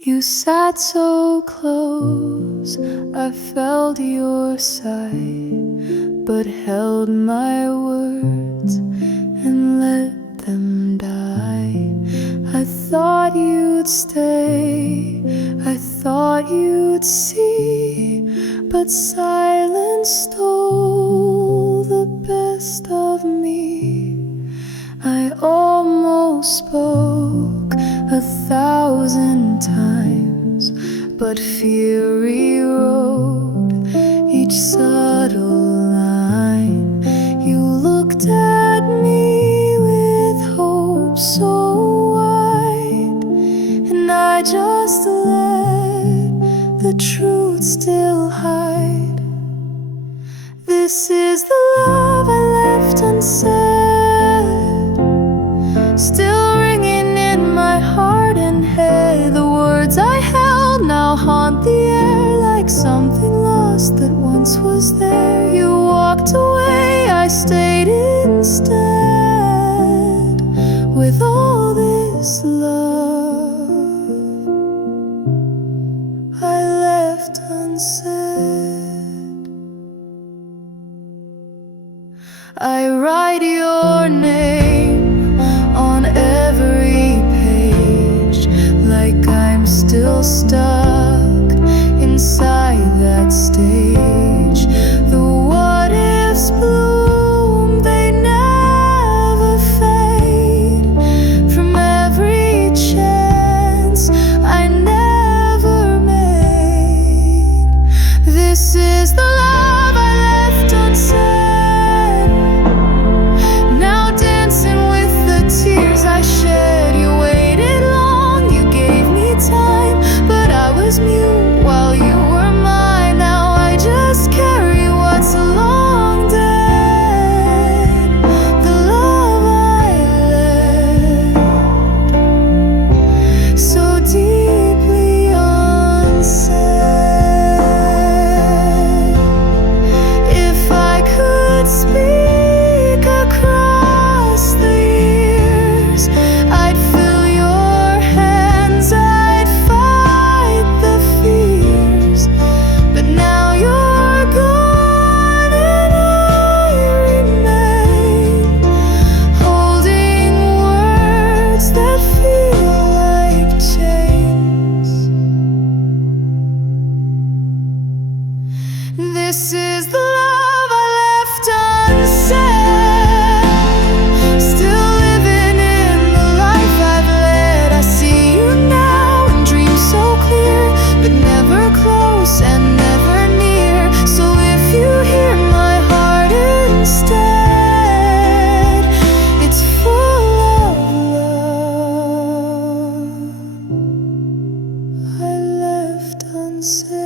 You sat so close, I felt your side, but held my words and let them die. I thought you'd stay, I thought you'd see, but silence stole the best of me. I almost spoke 1,000 times, but fear rewrote each subtle line. You looked at me with hope so wide, and I just let the truth still hide. This is the love I left unsaid, still ringing in my heart and head. The words I held now haunt the air, like something lost that once was there. You walked away, I stayed instead, with all this love I left unsaid. I write your name on every page, like I'm still stuck inside that stage. The what ifs bloom, they never fade. From every chance I never made. This is the love I left unsaid, now dancing with the tears I shed. You waited long, you gave me time, but I was mute while you were mine. Now I just carry what's long dead, the love I left so deeply unsaid. If I could speak across the years, I'd fill your hands, I'd fight the fears. But now you're gone and I remain, holding words that feel like chains. This is the love I left unsaid, still living in the life I've led. I see you now and dream so clear, but never close and never near. So if you hear my heart instead, it's full of love I left unsaid.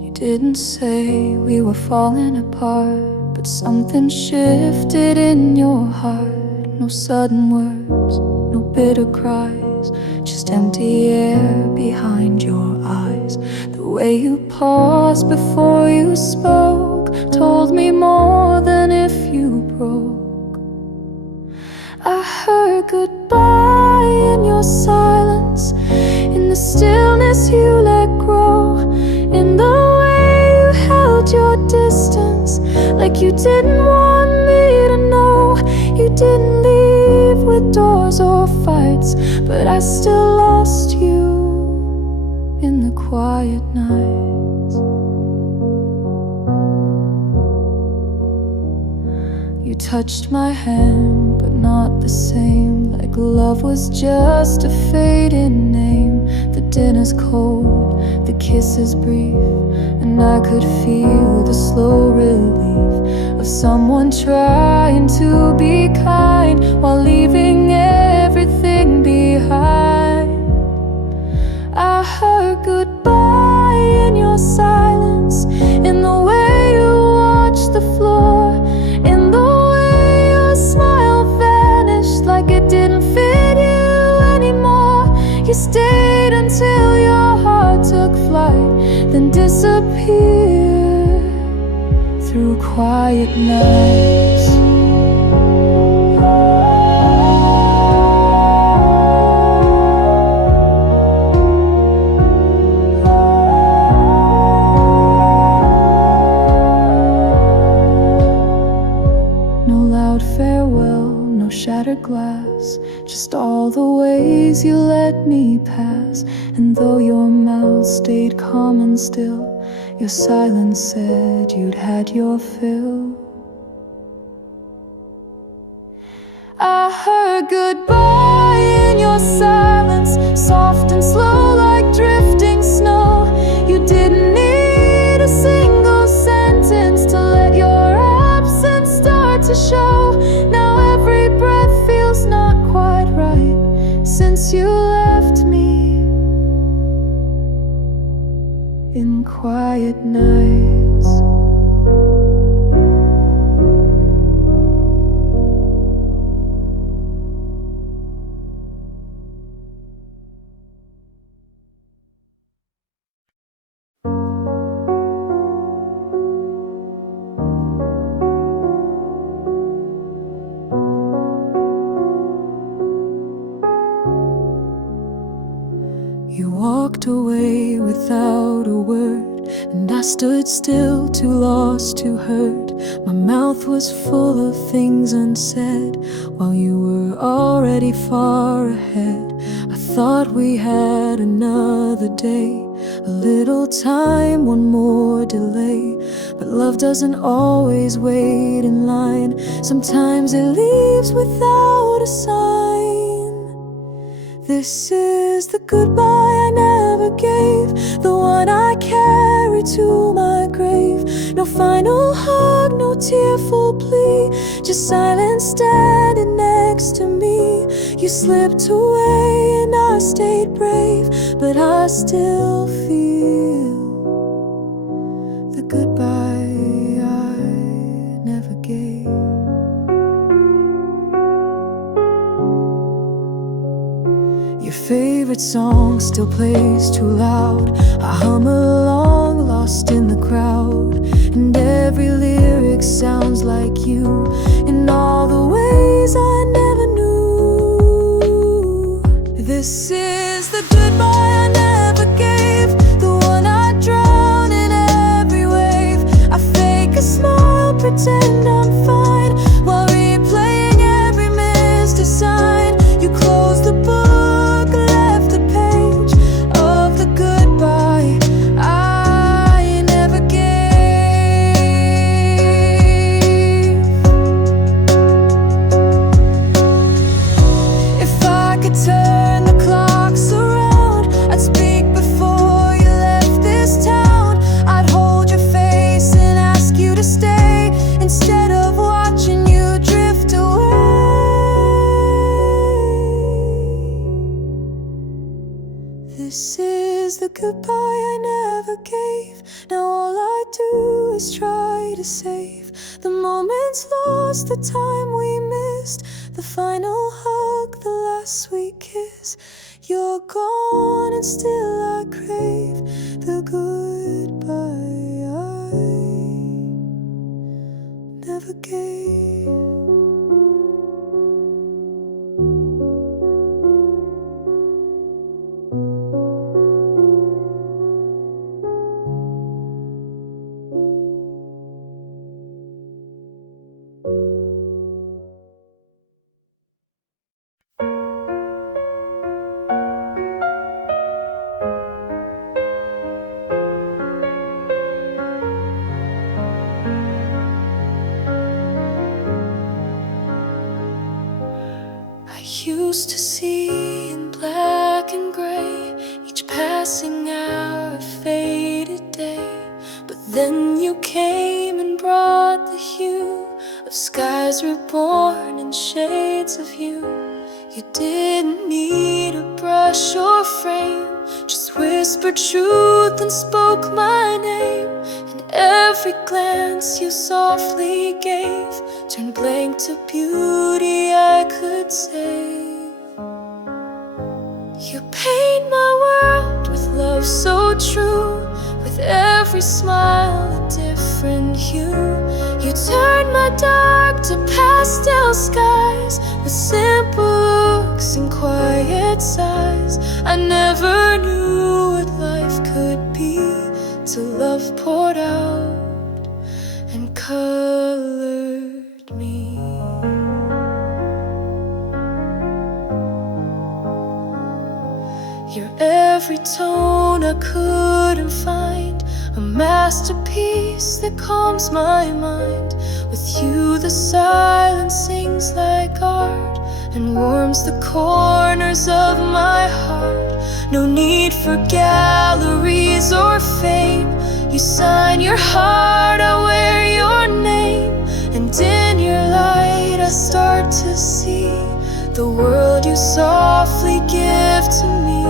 You didn't say we were falling apart, but something shifted in your heart. No sudden words, no bitter cries, just empty air behind your eyes. The way you paused before you spoke told me more than if you broke. I heard goodbye in your silence, in the stillness you let grow, in the way you held your distance, like you didn't want me to know. You didn't leave with doors or fights, but I still lost you in the quiet nights. You touched my hand, but not the same, like love was just a fading name. The dinner's cold, the kiss is brief, and I could feel the slow relief of someone trying to be kind while leaving everything behind. I heard goodbye in your silence, in the way you watched the floor, in the way your smile vanished quiet nights. No loud farewell, no shattered glass, just all the ways you let me pass. And though your mouth stayed calm and still, your silence said you'd had your fill. I heard goodbye in your silence, soft and slow like drifting snow. You didn't need a single sentence to let your absence start to show. Now every breath feels not quite right since you left me in quiet nights. You walked away without a word, and I stood still, too lost to hurt. My mouth was full of things unsaid, while you were already far ahead. I thought we had another day, a little time, one more delay. But love doesn't always wait in line. Sometimes it leaves without a sign. This is the goodbye I never gave, the one I carry to my grave. No final hug, no tearful plea, just silence standing next to me. You slipped away and I stayed brave, but I still feel the goodbye I never gave. Your favorite song still plays too loud. I hum along, lost in the crowd, and every lyric sounds like you in all the ways I never knew. This is the goodbye I never gave, the one I drown in every wave. I fake a smile, pretend I'm fine, while replaying every missed sign. You close the book, this is the goodbye I never gave. Now all I do is try to save the moments lost, the time we missed, the final hug, the last sweet kiss. You're gone and still I crave the goodbye I never gave. I used to see in black and gray each passing hour a faded day. But then you came and brought the hue of skies reborn in shades of you. You didn't need a brush or frame, just whispered truth and spoke my name. And every glance you softly gave turned blank to beauty I could save. You paint my world with love so true, with every smile a different hue. You turned my dark to pastel skies, with simple looks and quiet sighs. I never knew what life could be till love poured out and colored me. You're every tone I couldn't find, a masterpiece that calms my mind. With you the silence sings like art and warms the corners of my heart. No need for galleries or fame. You sign your heart, I wear your name. And in your light I start to see the world you softly give to me.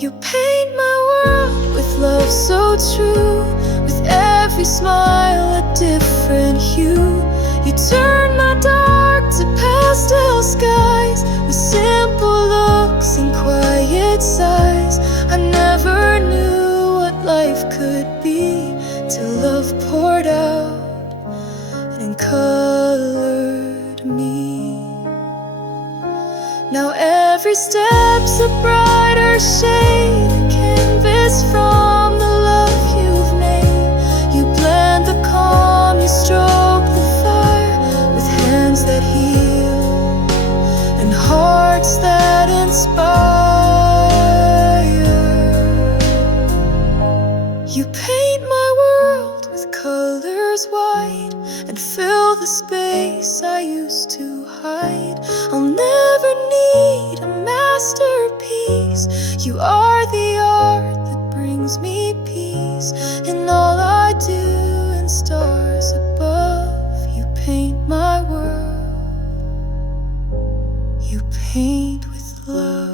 You paint my world with love so true, with every smile a different hue. You turn my dark to pastel skies, with simple looks and quiet sighs. I never knew what life could be till love poured out and colored me. Now every step's a brighter shade, a canvas from the love you've made. You blend the calm, you stroke the fire, with hands that heal and hearts that inspire. You paint my world with colors wide and fill the space I used to hide. I'll never need a masterpiece. You are the art that brings me peace. In all I do and stars above, you paint my world. You paint with love.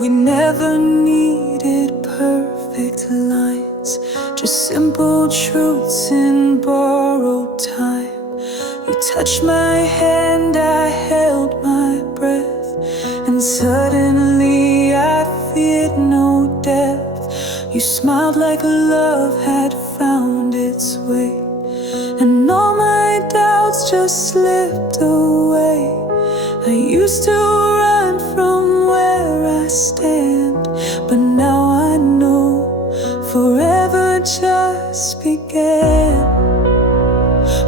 We never needed perfect lines, just simple truths in borrowed time. You touched my hand, I held my breath, and suddenly I feared no death. You smiled like love had found its way, and all my doubts just slipped away. I used to run from where I stand, but now I know forever just began.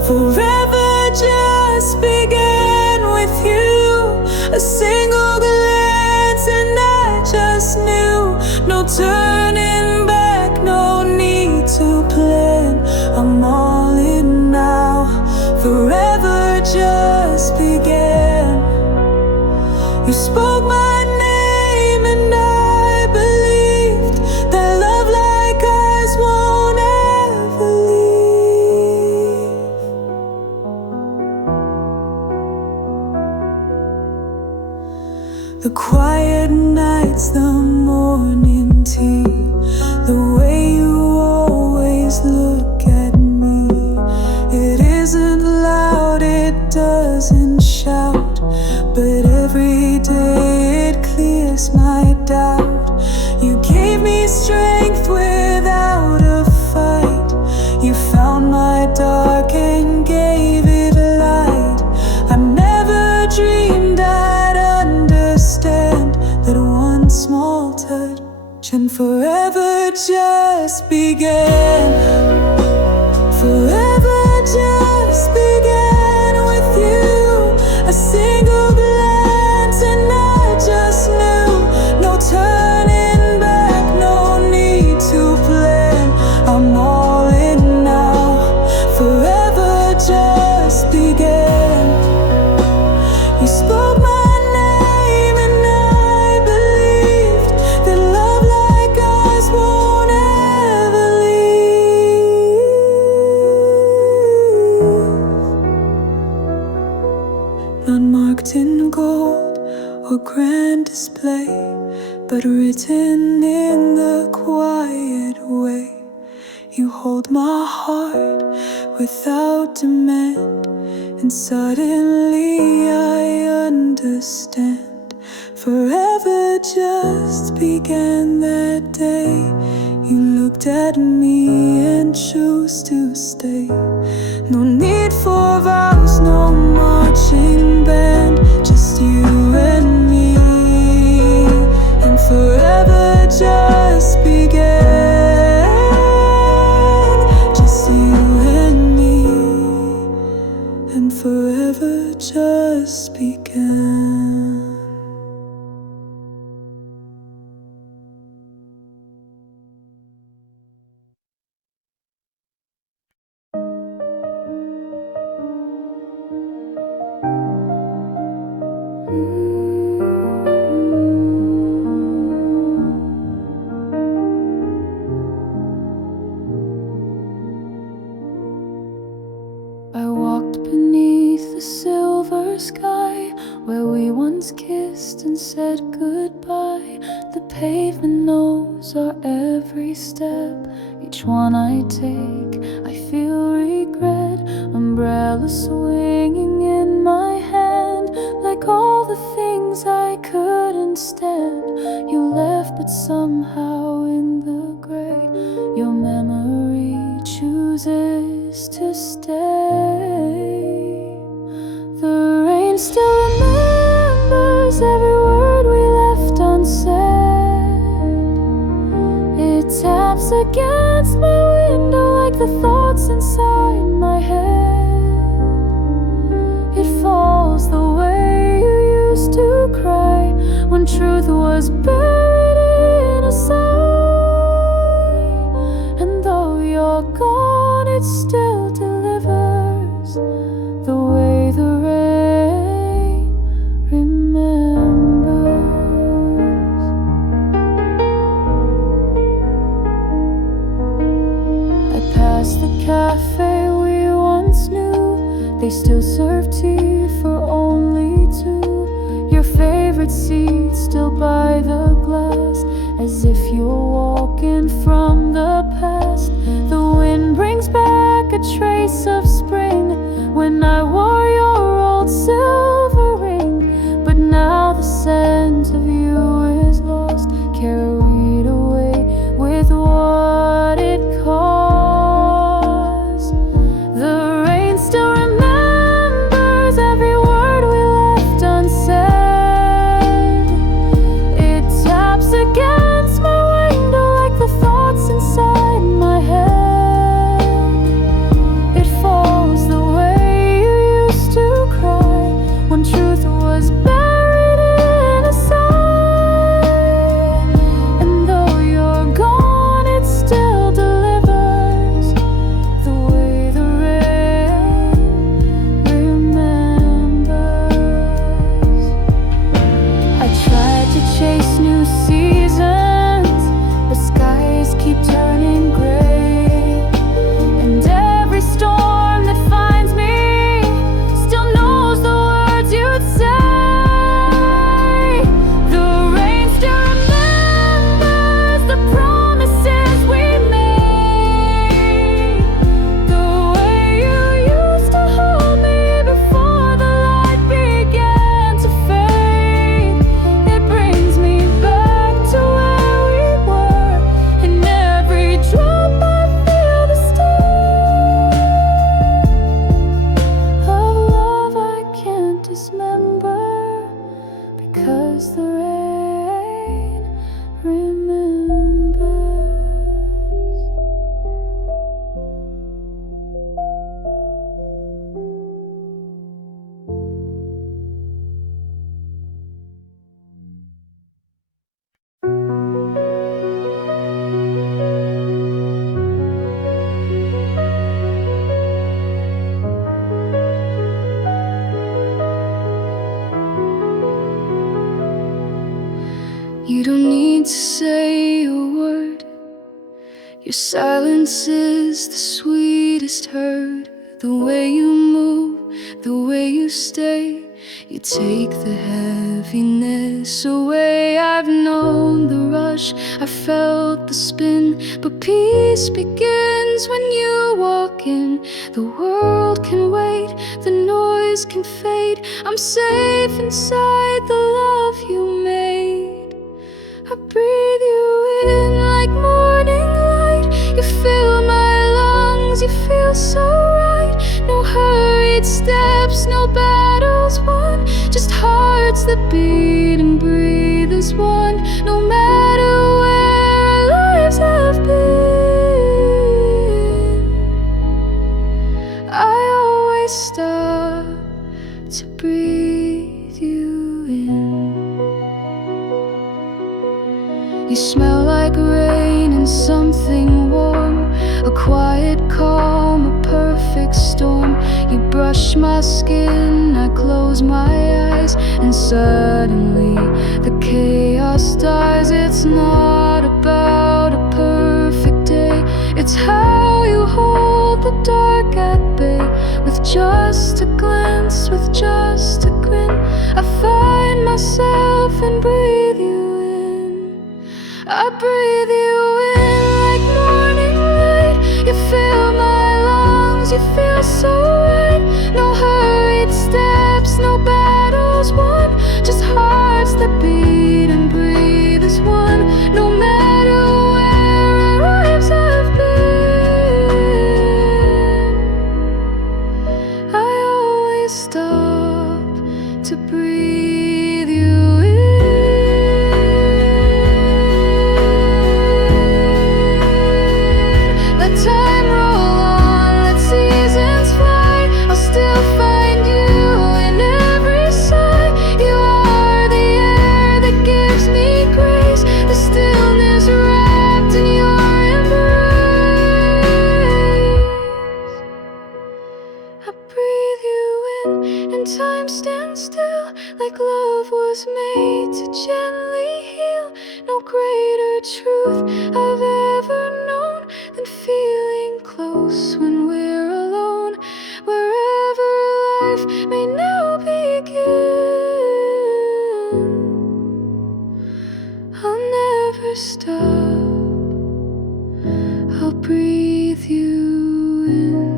Forever just began with you. A single glance and I just knew. No turning back, no need to plan. I'm all in now. Forever just began. You spoke my name and I believed that love like ours won't ever leave. The quiet nights, the morning tea, the way you always look at me. It isn't loud, it doesn't shout, but every day it clears my doubt. You gave me strength without a fight. You found my dark and gave it light. I never dreamed I'd understand that one small touch and forever just began. Forever just began with you. A single glance and I just knew. No turning back, no need to plan. I'm all in now. Forever just began. You spoke my name and I believed that love like ours won't ever leave. written in the quiet way. You hold my heart without demand, and suddenly I understand. Forever just began that day. You looked at me and chose to stay. No need for vows, no marching band, just you and me. And forever just began, just you and me. And forever just began. I walked beneath the silver sky, where we once kissed and said goodbye. The pavement knows our every step. Each one I take, I feel regret. Umbrella swinging in my hand, like all the things I couldn't stand. You left, but somehow in the gray, your memory chooses to stay. The rain still remembers every word we left unsaid. It taps against my window like the thoughts inside my head. It falls the way you used to cry, when truth was buried in a sigh. And though you're gone, it still delivers, the way the rain remembers. I passed the cafe we once knew. They still serve tea for only two. Your favorite seat still by the glass, as if you're walking from the past. The wind brings back a trace of spring, when I wore your old silver ring. But now the scent of you is lost, carried away with what it caused. The rain still remembers every word we left unsaid. It taps against my window like the thoughts inside my head. It falls the way you used to cry, when truth was buried in a sigh. And though you're gone, it still delivers, the way the rain remembers. I tried to chase new seasons, but skies keep turning gray. And every storm that finds me still knows the words you'd say. The rain still remembers the promises we made, the way you used to hold me before the light began to fade. It brings me back to where we were. In every drop I feel the sting of love I can't dismember, because the rain remembers. You don't need to say a word. Your silence is the sweetest heard. The way you move, the way you stay, you take the heaviness away. I've known the rush, I felt the spin, but peace begins when you walk in. The world can wait, the noise can fade. I'm safe inside the love you made. I breathe you in like morning light. You fill my lungs, you feel so right. No hurried steps, no battles won, just hearts that beat and breathe as one. No matter where our lives have been, I always stop to breathe you in. You smell like rain and something warm, a quiet calm, a perfect storm. You brush my skin, I close my eyes, and suddenly the chaos dies. It's not about a perfect day, it's how you hold the dark at bay. With just a glance, with just a grin, I find myself and breathe you in. I breathe you in like morning light. You fill my lungs, you feel so right. No hurried steps, no battles won, just hearts that beat and breathe as one. No matter where our lives have been, I always stop to breathe you in. Let time roll on, let seasons fly, I'll still find you in every sigh. You are the air that gives me grace, the stillness wrapped in your embrace. I breathe you in, and time stands still, like love was made to gently heal. No greater truth I've ever known than feeling close when we're alone. Wherever life may now begin, I'll never stop, I'll breathe you in.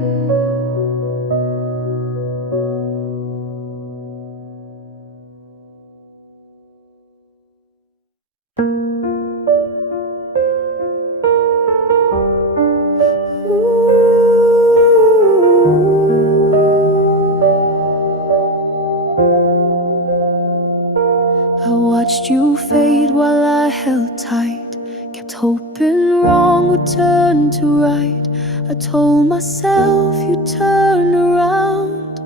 I watched you fade while I held tight, kept hoping wrong would turn to right. I told myself you'd turn around,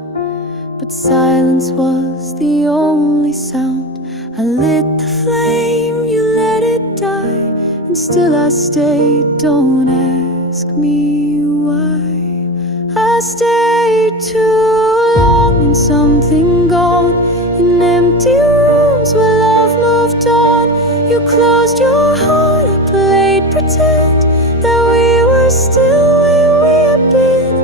but silence was the only sound. I lit the flame, you let it die, and still I stayed. Don't ask me why. I stayed too long in something gone, in empty rooms where love moved on. You closed your heart, I played pretend that we were still where we had been.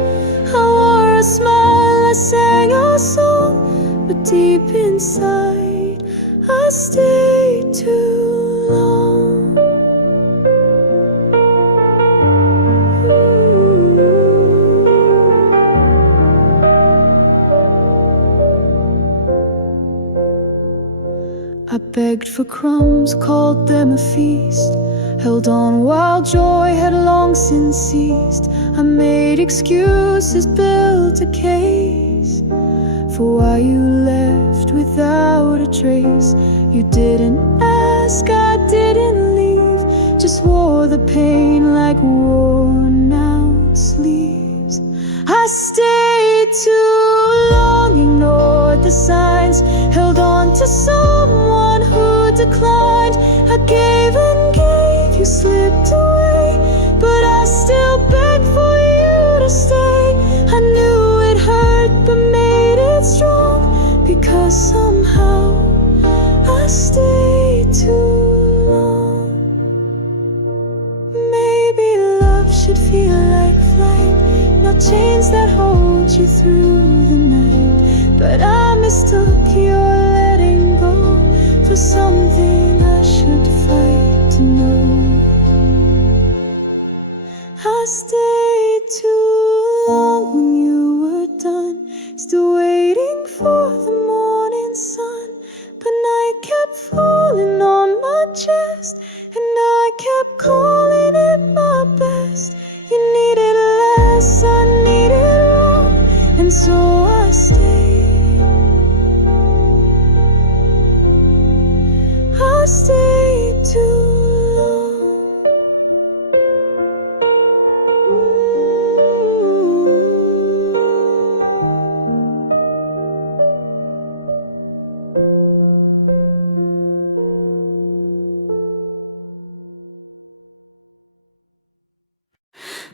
I wore a smile, I sang our song, but deep inside I stayed too long. I begged for crumbs, called them a feast, held on while joy had long since ceased. I made excuses, built a case for why you left without a trace. You didn't ask, I didn't leave, just wore the pain like worn out sleeves. I stayed too long, ignored the signs, held on to someone who declined. I gave and gave, you slipped away, but I still begged for you to stay. I knew it hurt, but made it strong, because somehow I stayed too long. Maybe love should feel like flight, not chains that hold you through the night. But I mistook your letting go for something I should fight to know. I stayed too long when you were done, still waiting for the morning sun. But night kept falling on my chest, and I kept calling it my best. You needed less, I needed wrong, and so I stayed. I stayed too long.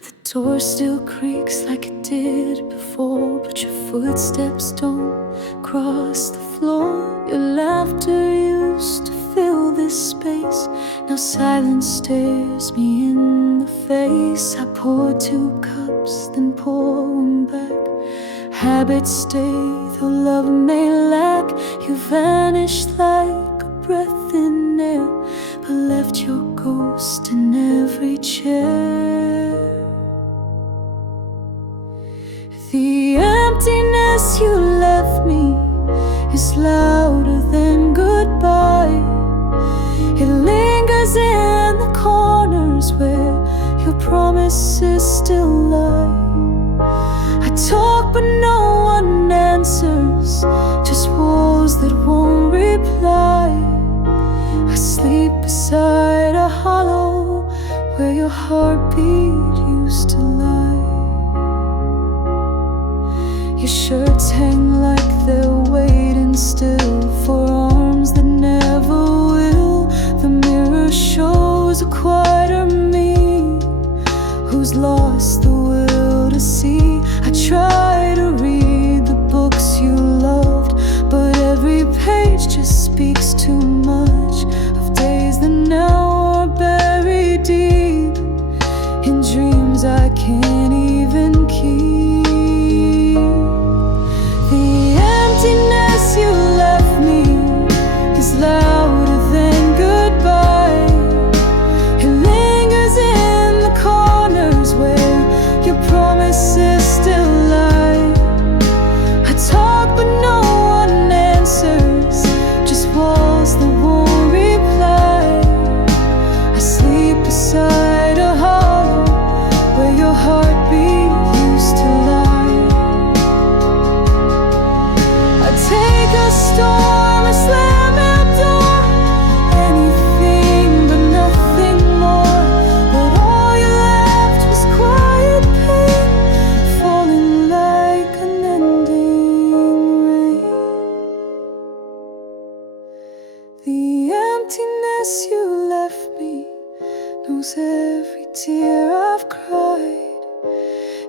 The door still creaks like it did before, but your footsteps don't cross the floor. Your laughter used to fill this space, now silence stares me in the face. I pour 2 cups, then pour one back. Habits stay, though love may lack. You vanished like a breath in air, but left your ghost in every chair. The emptiness you left me is louder than goodbye. It lingers in the corners where your promises still lie. I talk but no one answers, just walls that won't reply. I sleep beside a hollow where your heartbeat used to lie. Your shirts hang like they're waiting still for arms that never will. The mirror shows a quieter me, who's lost the will to see. I try to read the books you loved, but every page just speaks too much of days that now are buried deep in dreams I can't even keep. Emptiness you left me is louder than goodbye. It lingers in the corners where your promises still lie. I talk but no one answers, just walls that won't reply. I sleep beside a hollow where your heartbeat used to lie. Take a storm, a slam out door, anything but nothing more. But all you left was quiet pain, falling like an ending rain. The emptiness you left me knows every tear I've cried.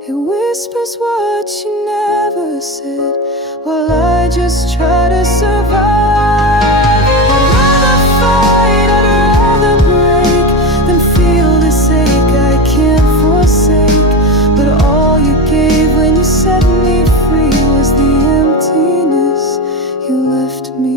It whispers what you never said, while I just try to survive. I'd rather fight, I'd rather break than feel this ache I can't forsake. But all you gave when you set me free was the emptiness you left me.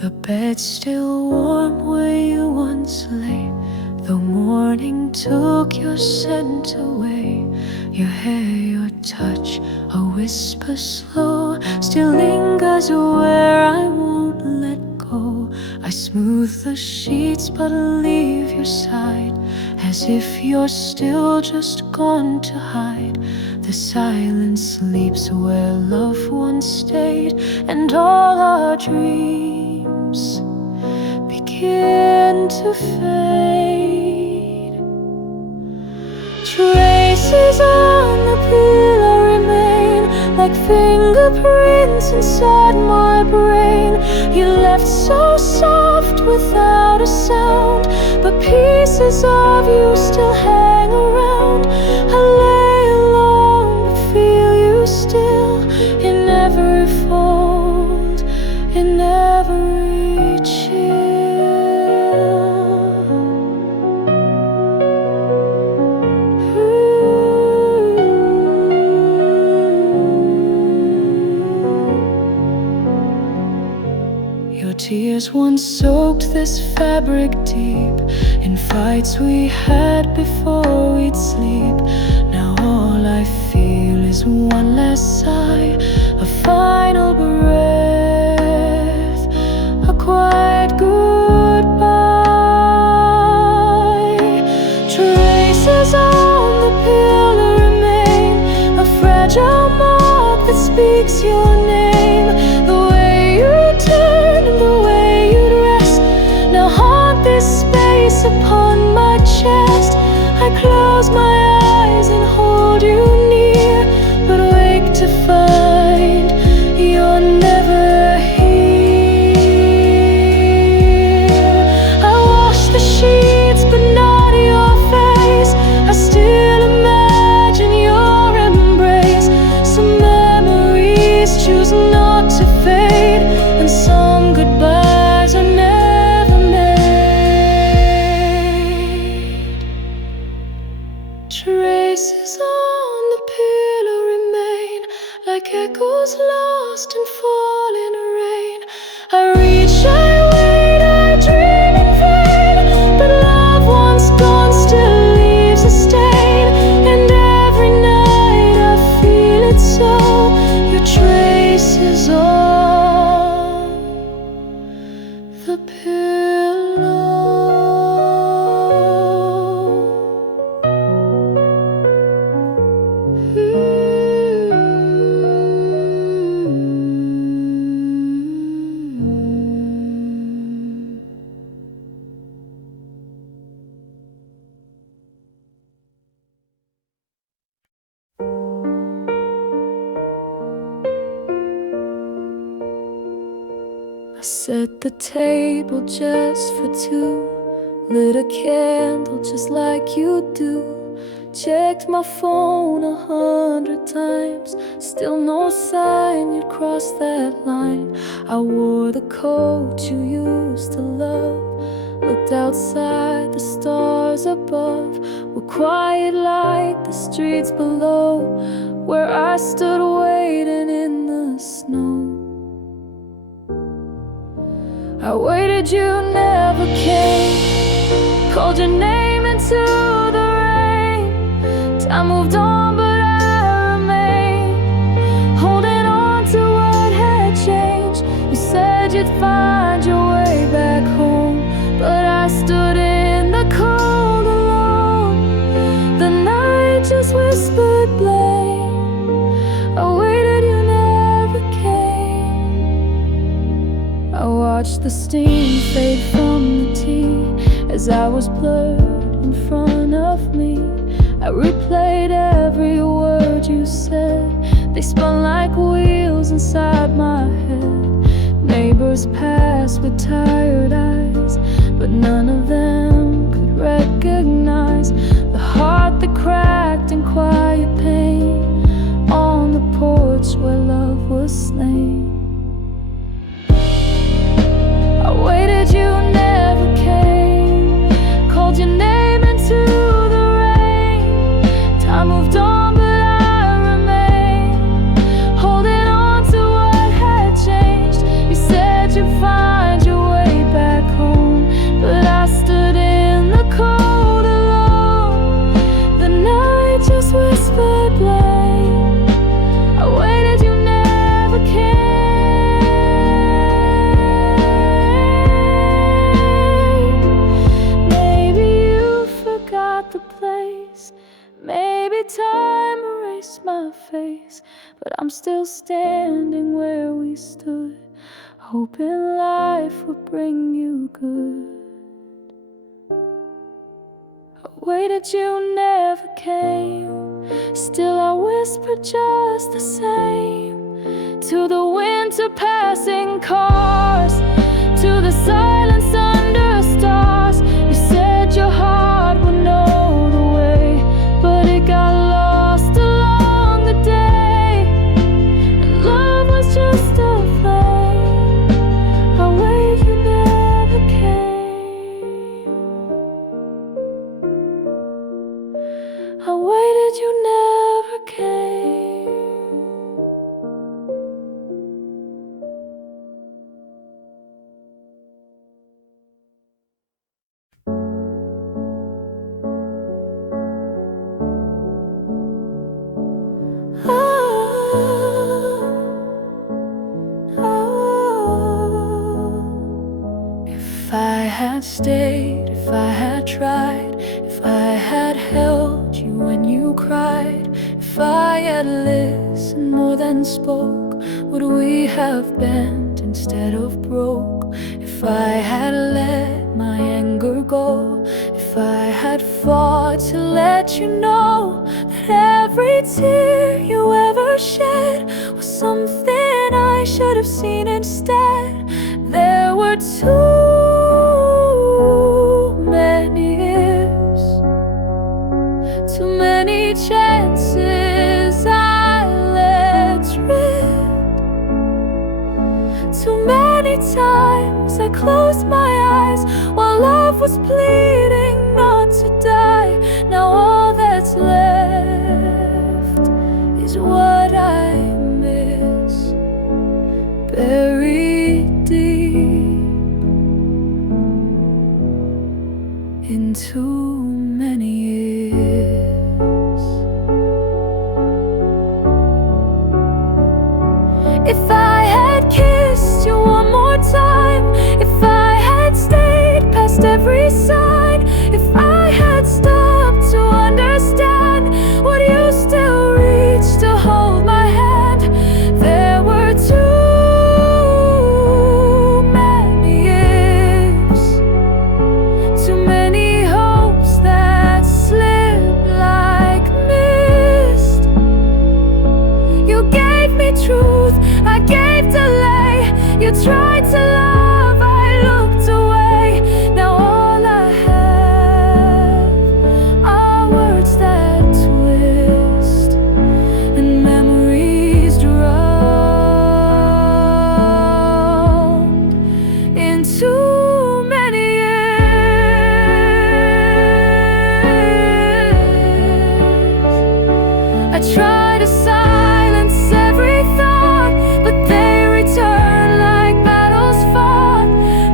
The bed's still warm where you once lay, though morning took your scent away. Your hair, your touch, a whisper slow, still lingers where I won't let go. I smooth the sheets but leave your side, as if you're still just gone to hide. The silence sleeps where love once stayed, and all our dreams begin to fade. Traces on the pillow remain, like fingerprints inside my brain. You left so soft without a sound, but pieces of you still hang around. I lay alone but feel you still, in every fold, in every chill. Your tears once soaked this fabric deep, in fights we had before we'd sleep. Now all I feel is one last sigh, a final breath, a quiet goodbye. Traces on the pillow remain, a fragile mark that speaks your name. The way you turn and the way you'd rest now haunt this space upon my chest. I close my eyes and hold you near, but wake to find you're never here. I wash the sheets but not your face, I still imagine your embrace. Some memories choose not to fade, and some goodbyes are never made. Traces on the pillow remain, like echoes lost and fall in rain. I reach, I wait, I dream in vain, but love once gone still leaves a stain. And every night I feel it so, your traces on the pillow. I set the table just for two, lit a candle just like you do. Checked my phone 100 times, still no sign you'd crossed that line. I wore the coat you used to love, looked outside, the stars above were quiet like the streets below, where I stood waiting in the snow. I waited, you never came, called your name into the rain. Time moved on but I remained, holding on to what had changed. You said you'd find your way back home, but I stood in the cold alone. The night just whispered blame. I waited, you never came. I watched the steam fade from the tea as I was blurred in front of me. I replayed every word you said, they spun like wheels inside my head. Neighbors passed with tired eyes, but none of them could recognize the heart that cracked in quiet pain on the porch where love was slain. I waited, you never came, called your name into the rain. Time moved on but I remained, holding on to what had changed. You said you'd find your way back home, but I stood in the cold alone. The night just whispered blame. I waited, you never came. The place, maybe time erased my face, but I'm still standing where we stood, hoping life would bring you good. I waited, you never came, still I whispered just the same, to the winter passing cars, to the silence under stars. had stayed, if I had tried, if I had held you when you cried, if I had listened more than spoke, would we have bent instead of broke? If I had let my anger go, if I had fought to let you know that every tear you ever shed was something I should have seen instead. There were too many ifs, too many chances I let drift, too many times I closed my eyes while love was pleading not to die. Now all that's left is what I miss, buried deep in too many years. If I had kissed you one more time, if I had stayed past every sign, if I had stopped to understand, would you still reach to hold my hand? There were too many ifs, too many hopes that slipped like mist. You gave me truth, I gave delay. You tried to love, I looked away. Now all I have are words that twist and memories drowned in too many years. I try to silence every thought, but they return like battles fought.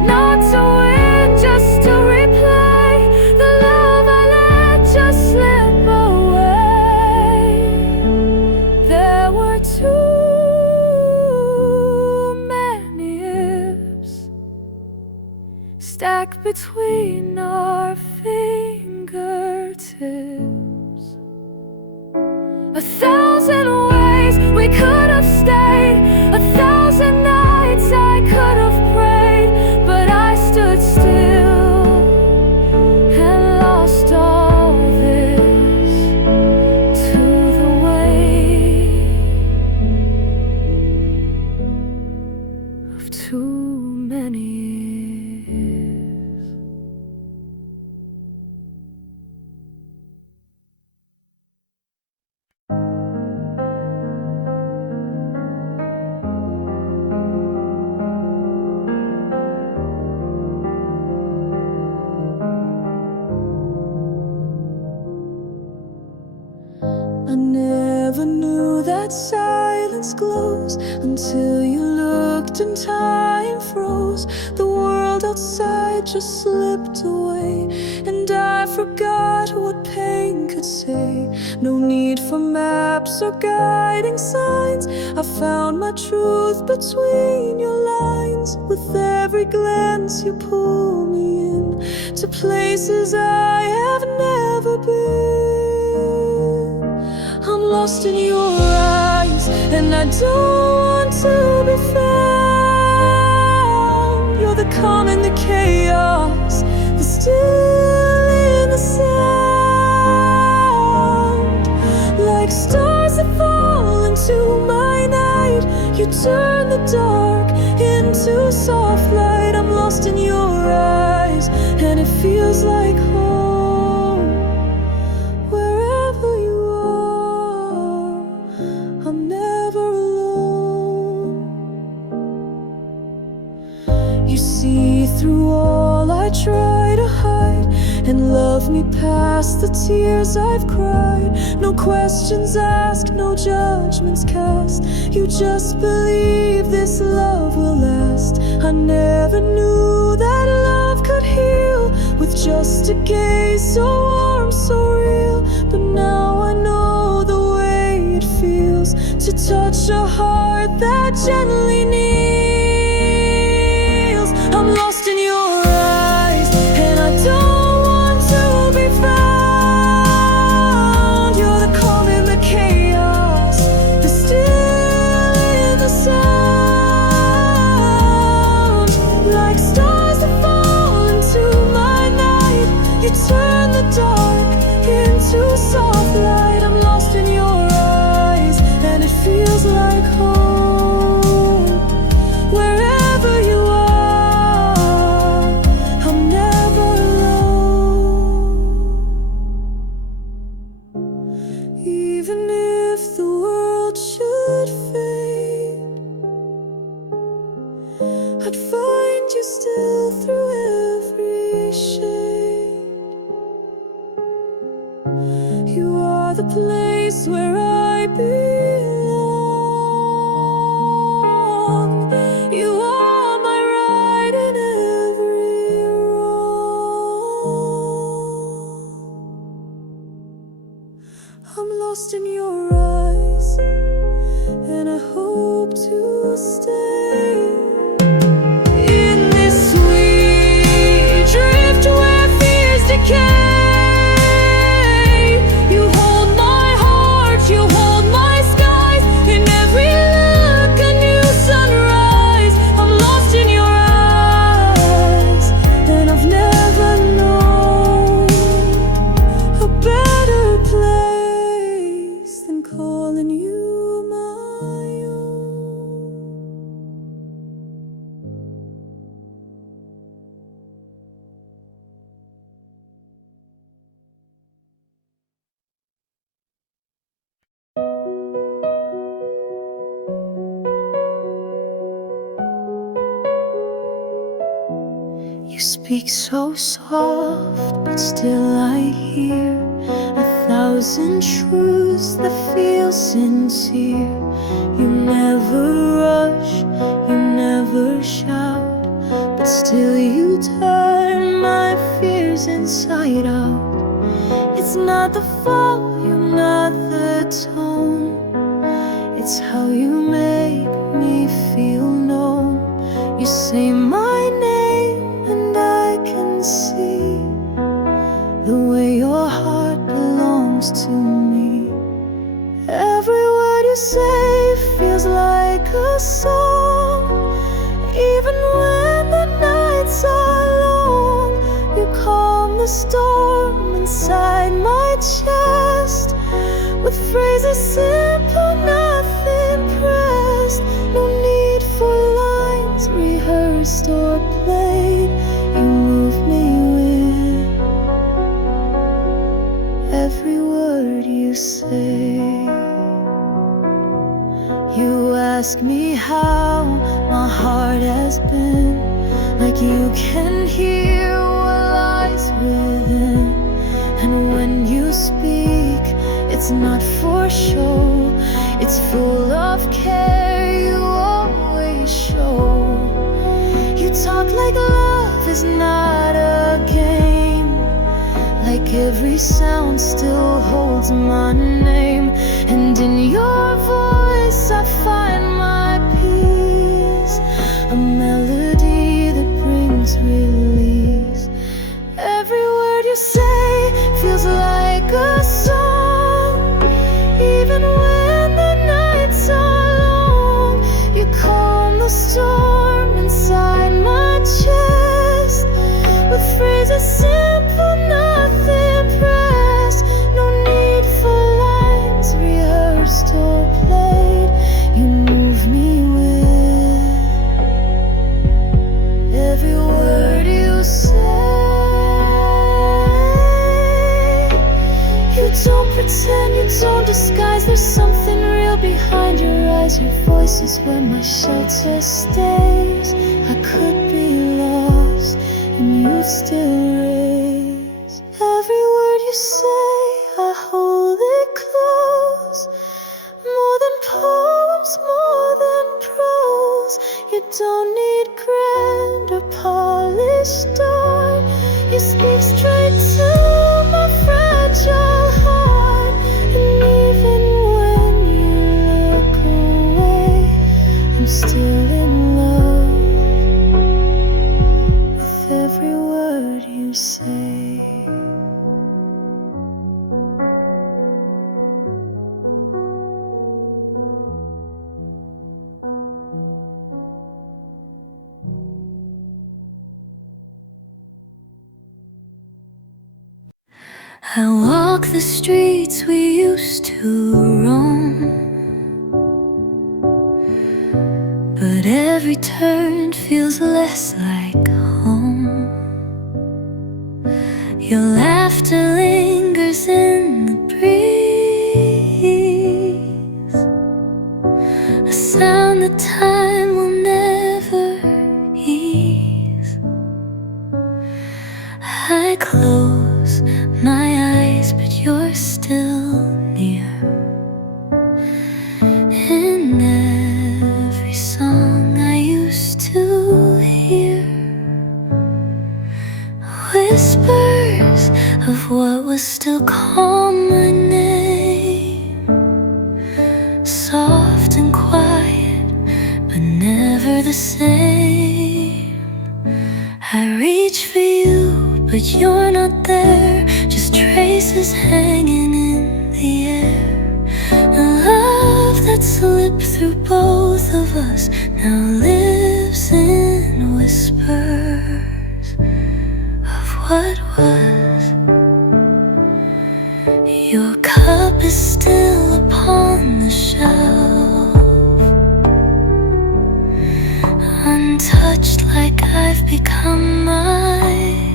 Not to win, just to replay the love I let just slip away. There were too many ifs stacked between our fingertips. 1,000 ways we could have stayed, 1,000 nights I could have prayed, but I stood still and lost all this to the weight of too many years. I never knew that silence glows until you looked and time froze. The world outside just slipped away, and I forgot what pain could say. No need for maps or guiding signs. I found my truth between your lines. With every glance you pull me in to places I have never been. I'm lost in your eyes, and I don't want to be found. You're the calm in the chaos, the still in the sound. Like stars that fall into my night, you turn the dark into soft light. I'm lost in your eyes, and it feels like home. Wherever you are, I'm never alone. You see through all I try to hide, and love me past the tears I've cried. No questions asked, no judgments cast. You just believe this love will last. I never knew that love could heal with just a gaze so warm, so real. But now I know the way it feels to touch a heart that gently kneels. I'm lost in your eyes, still through every shade. You are the place where I belong. You are my right in every wrong. I'm lost in your eyes, and I hope to stay in this sweet drift where fears decay. You hold my heart, you hold my skies. In every look, a new sunrise. I'm lost in your eyes, and I've never known a better place than calling you my own. You speak so soft, but still I hear 1,000 truths that feel sincere. You never rush, you never shout, but still you turn my fears inside out. It's not the volume, not the tone, it's how you make me feel known. You say my name and I can see the way your heart belongs to me. Every word you say feels like a song. Even when the nights are long, you calm the storm inside my chest with phrases simple, nothing pressed. No need for lines rehearsed or played. You move me with every word you say. You ask me how my heart has been, like you can hear what lies within. And when you speak, it's not for show, it's full of care. You always show. You talk like love is not a game, like every sound still holds my name. And in your voice I find my peace, a melody that brings release. Every word you say feels like a song. Even when the nights are long, you calm the storm inside my chest with phrases simple, nothing pressed. No need for lines rehearsed or played. You move me with every word you say. You don't pretend, you don't disguise. There's something real behind your eyes. Your voice is where my shelter stays. I could be lost and you'd still raise. Every word you say, I hold it close. More than poems, more than prose. You don't need grand or polished art. You speak straight to my fragile heart. And even when you look away, I'm still in love with every word you say. I walk the streets we used to roam, but every turn feels less like home. Your laughter lingers in the breeze, a sound that time will never ease. close my eyes, but you're still near. In every song I used to hear, whispers of what was still called my name, soft and quiet, but never the same. I reach for you, but you're not there, just traces hanging in the air. A love that slipped through both of us now lives in whispers of what was. Your cup is still upon the shelf, untouched like I've become myself.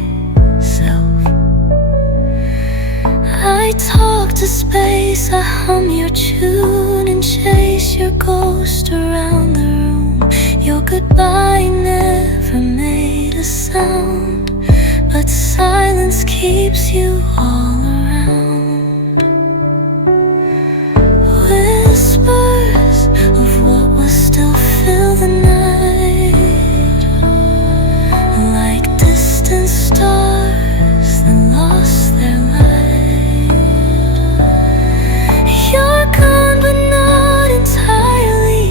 I talk to space, I hum your tune and chase your ghost around the room. Your goodbye never made a sound, but silence keeps you all around. Whispers of what will still fill the night, like distant stars that lost their light. You're gone but not entirely,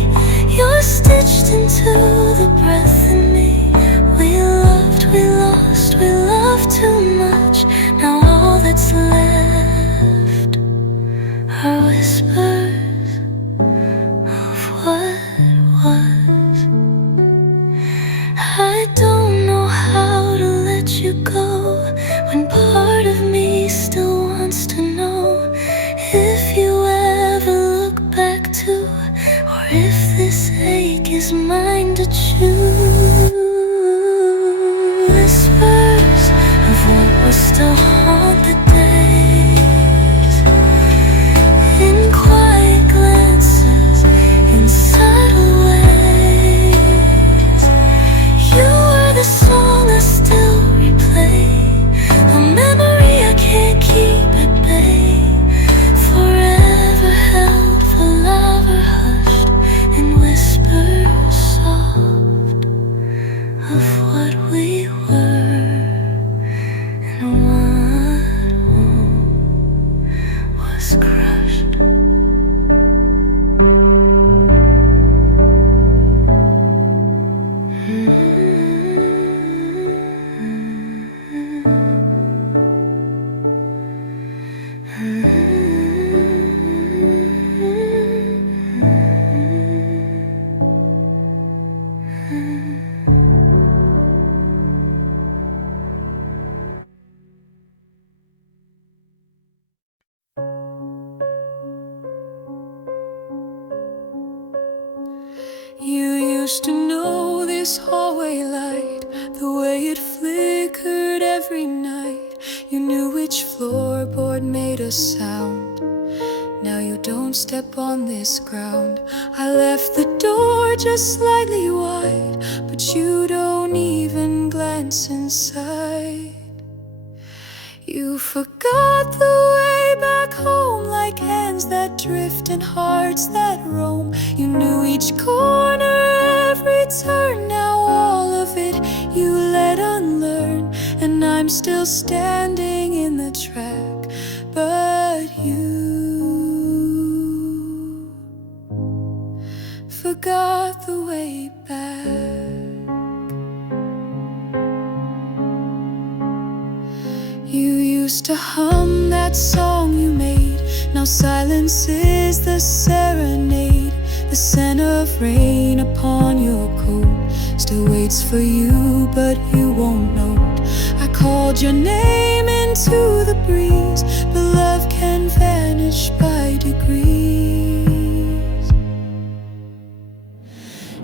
you're stitched into the breath in me. We loved, we lost, we loved too much. Now all that's left are whispers of what was. I don't know how to let you go when part of me still wants to know if you ever look back to, or if this ache is mine to choose. Whispers of what will still haunt the days, in quiet glances, in subtle ways. You are the song I still replay, a memory I can't keep at bay. Forever held for lover, hushed in whispers soft of what we were and what was crushed. You used to know this hallway light, the way it flickered every night. You knew which floorboard made a sound. Now you don't step on this ground. I left the door just slightly wide, but you don't even glance inside. You forgot the way back home, like hands that drift and hearts that roam. You knew each corner, every turn. Now all of it you let unlearn, and I'm still standing in the track, but you forgot the way back. You used to hum that song you made. Now silence is the serenade. The scent of rain upon your coat still waits for you, but you won't note. I called your name into the breeze, but love can vanish by degrees.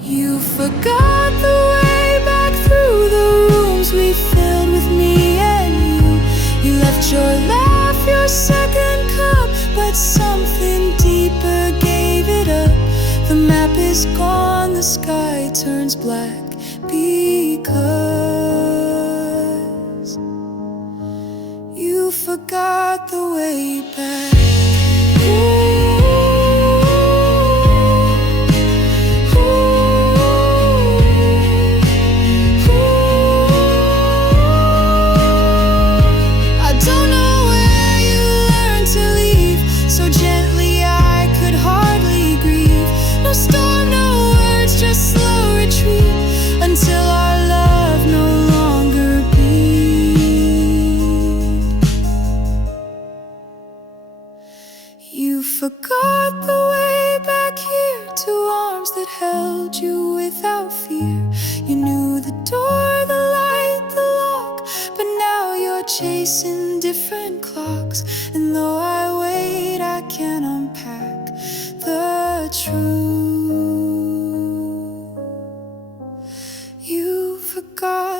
You forgot the way back through the rooms we filled with me and you. You left your laugh, your second cup, but something deeper gave it up. The map is gone, the sky turns black, because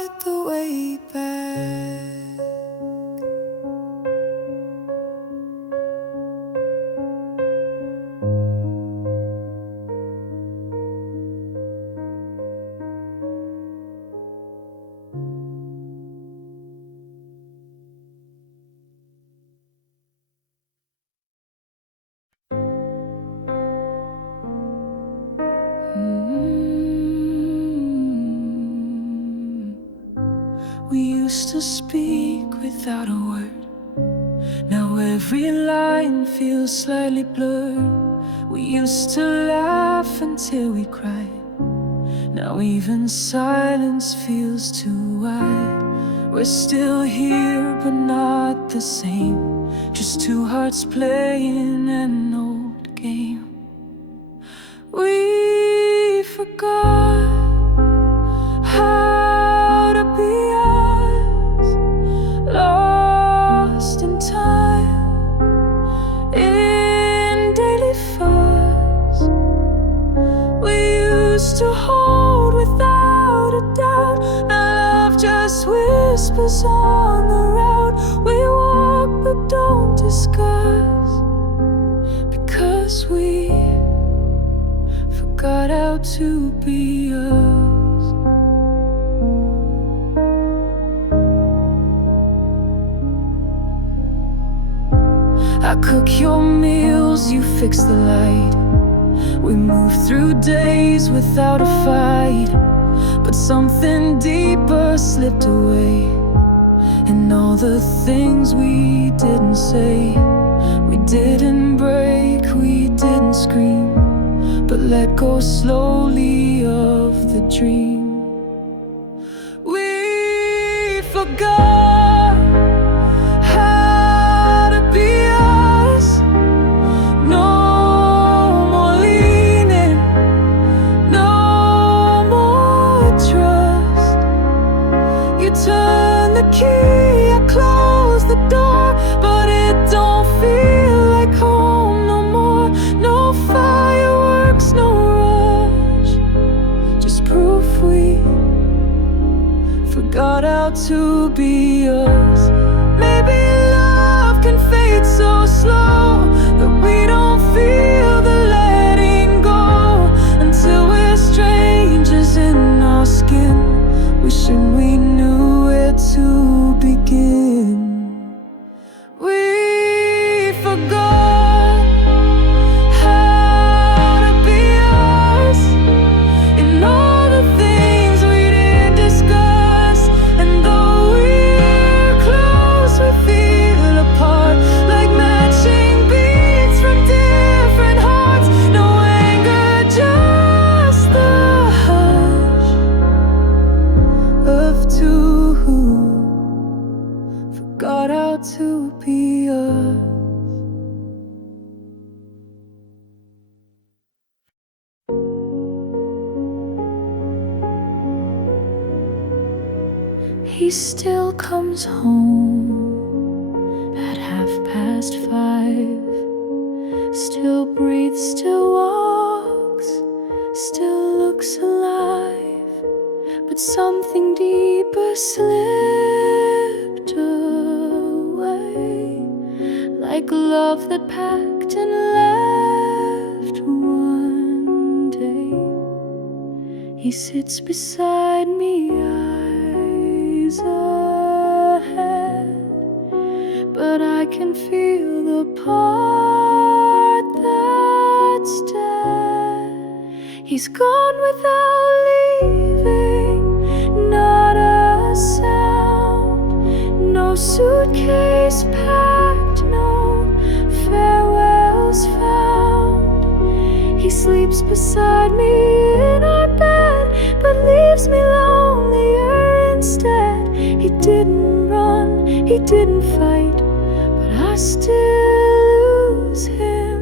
start the way back. We used to speak without a word. Now every line feels slightly blurred. We used to laugh until we cried. Now even silence feels too wide. We're still here but not the same. Just two hearts playing an old game. We forgot how to be us, lost in time, in daily fuss. We used to hold without a doubt. Now love just whispers on the route. We walk but don't discuss, because we forgot how to be us. I cook your meals, you fix the light. We move through days without a fight. But something deeper slipped away, and all the things we didn't say. We didn't break, we didn't scream, but let go slowly of the dream. We forgot how to be us. No more leaning, no more trust. You turn the key, I close the door, but it don't feel like home no more. No fireworks, no rush, just proof we forgot how to be us. Maybe love can fade so slow that we don't feel the letting go until we're strangers in our skin, wishing we knew where to begin. We forgot how to be us in all the things we didn't discuss. And though we're close, we feel apart, like matching beats from different hearts. No anger, just the hush of two who forgot how to be us. He still comes home at 5:30, still breathes, still walks, still looks alive. But something deeper slipped away, like love that packed and left one day. He sits beside me, eyes ahead, but I can feel the part that's dead. He's gone without leaving, not a sound, no suitcase packed, no farewells found. He sleeps beside me in our bed, but leaves me lonelier instead. He didn't run, he didn't fight, but I still lose him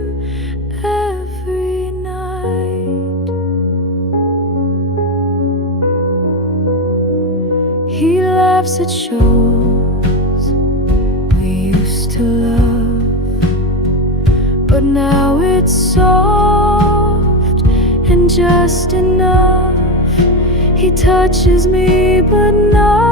every night. He laughs at shows we used to love, but now it's soft and just enough. He touches me, but not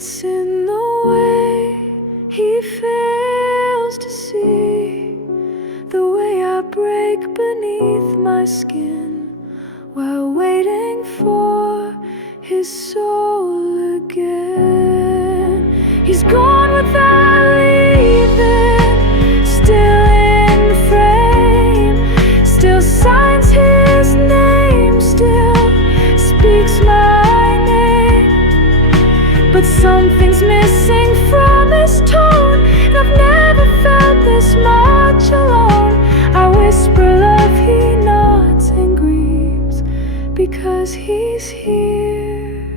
It's in the way he fails to see, the way I break beneath my skin while waiting for his soul again. He's gone without leaving, still in the frame, still signs his name, still speaks my name. But something's missing from his tone, and I've never felt this much alone. I whisper love, he nods and grieves, because he's here,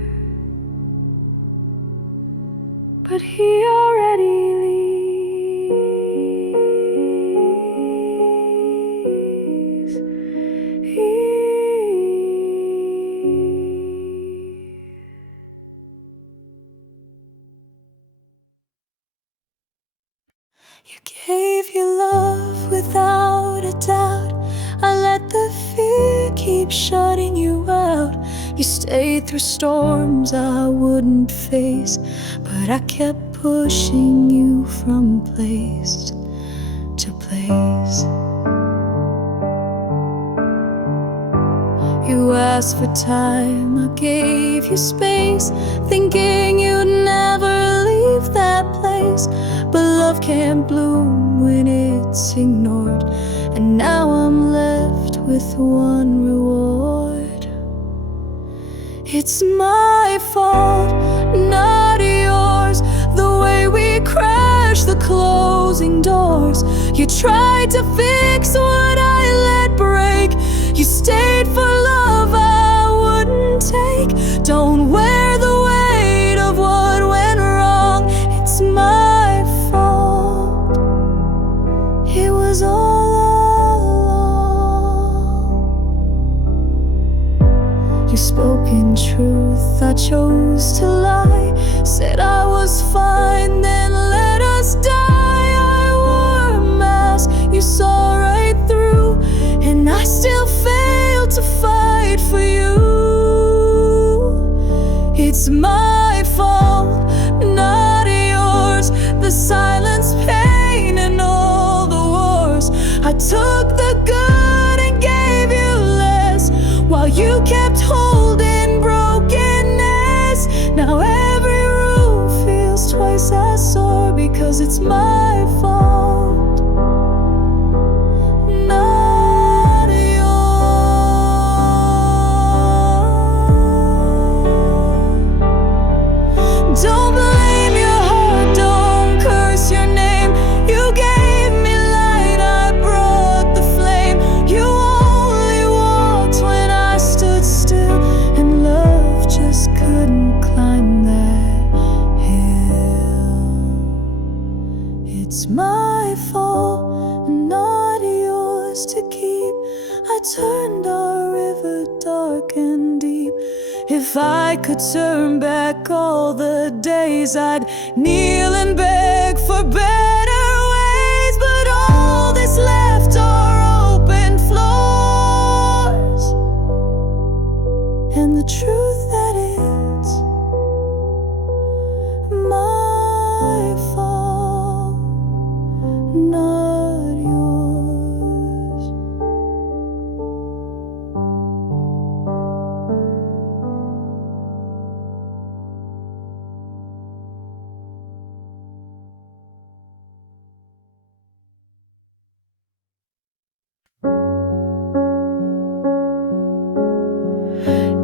but he already leaves. You gave your love without a doubt. I let the fear keep shutting you out. You stayed through storms I wouldn't face, but I kept pushing you from place to place. You asked for time, I gave you space, thinking you'd never leave that place. But love can't bloom when it's ignored, and now I'm left with one reward. It's my fault, not yours, the way we crashed the closing doors. You tried to fix what I let break. You stayed for love I wouldn't take. Don't wear the weight of what went wrong. It's my fault, it was all along. You spoke in truth, I chose to lie. Said I was fine, then let us die. I wore a mask, you saw right through, and I still fail to fight for you. It's my fault, not yours, the silence, pain, and all the wars. I took the good and gave you less, while you kept holding brokenness. Now every room feels twice as sore, because it's my fault, not yours. Don't blame your heart, don't curse your name. You gave me light, I brought the flame. You only walked when I stood still, and love just couldn't climb that hill. It's my fault, not yours to keep. I turned our river dark and deep. If I could turn back all the days, I'd kneel and beg for better ways. But all that's left are open floors, and the truth that it's my fault, not yours.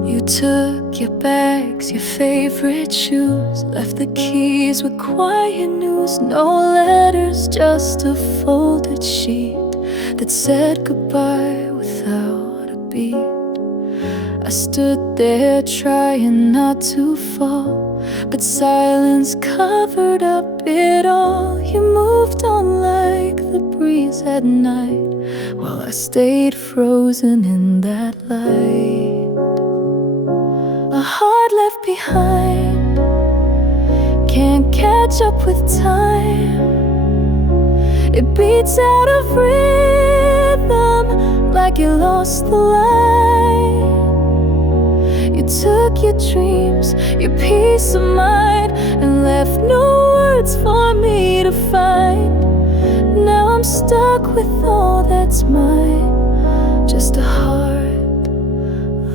You took your bags, your favorite shoes, left the keys with quiet news. No letters, just a folded sheet that said goodbye without a beat. I stood there trying not to fall, but silence covered up it all. You moved on like the breeze at night, while I stayed frozen in that light. A heart left behind can't catch up with time. It beats out of rhythm like you lost the line. You took your dreams, your peace of mind, and left no words for me to find. Now I'm stuck with all that's mine, just a heart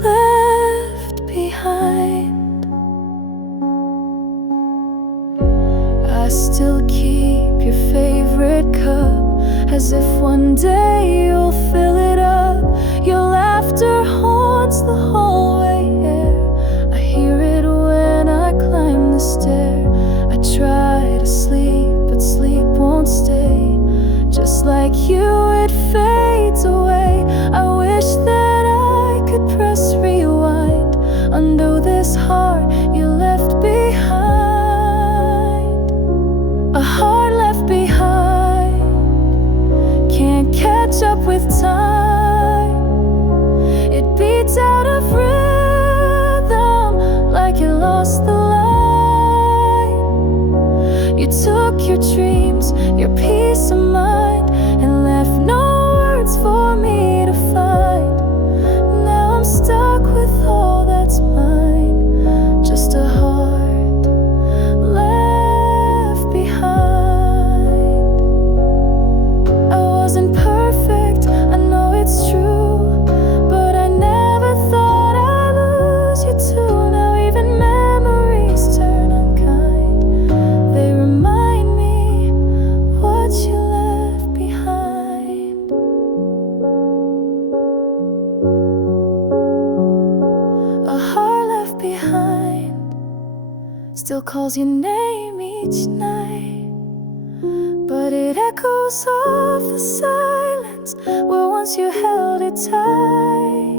left behind. I still keep your favorite cup, as if one day you'll fill it up. Your laughter haunts the hallway air. I hear it when I climb the stair. I try to sleep, but sleep won't stay. Just like you, it fades away. I wish that I could press rewind, undo this heart you left behind. A heart left behind can't catch up with time. It beats out of rhythm like it lost the line. You took your dreams, your peace of mind, and left no words for me to find. Now I'm stuck with all that's mine, just a heart left behind. I wasn't perfect, I know it's true, but I never thought I'd lose you too. Now even memories turn unkind. They remind me what you left behind. A heart left behind still calls your name each night, but it echoes off the silence where once you held it tight.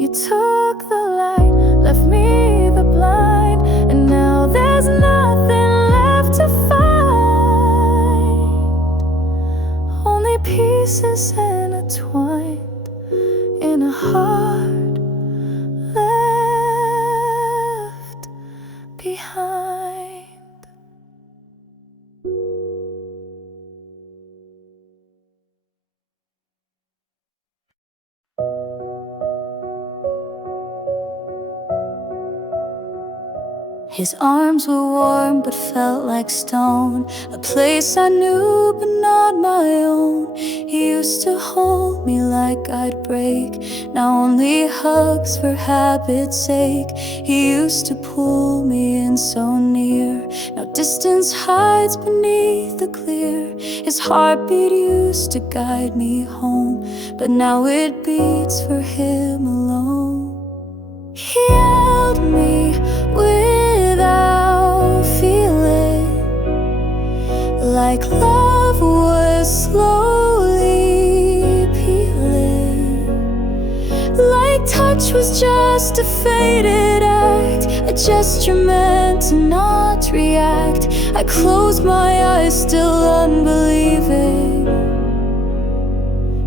You took the light, left me the blind, and now there's nothing left to find. Only pieces intertwined in a heart left behind. His arms were warm but felt like stone, a place I knew but not my own. He used to hold me like I'd break, now only hugs for habit's sake. He used to pull me in so near, now distance hides beneath the clear. His heartbeat used to guide me home, but now it beats for him alone. He held me without feeling, like love was slowly peeling, like touch was just a faded act, a gesture meant to not react. I closed my eyes, still unbelieving,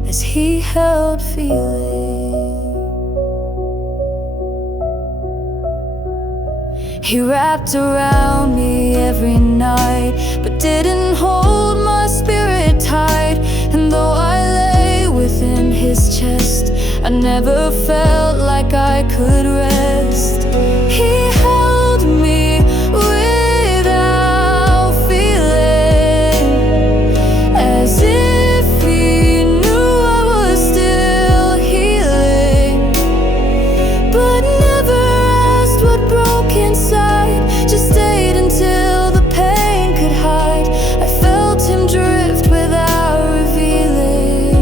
as he held feeling. He wrapped around me every night, but didn't hold my spirit tight. And though I lay within his chest, I never felt like I could rest. He held me without feeling, as if he knew I was still healing, but never asked what broke inside, just stayed until the pain could hide. I felt him drift without revealing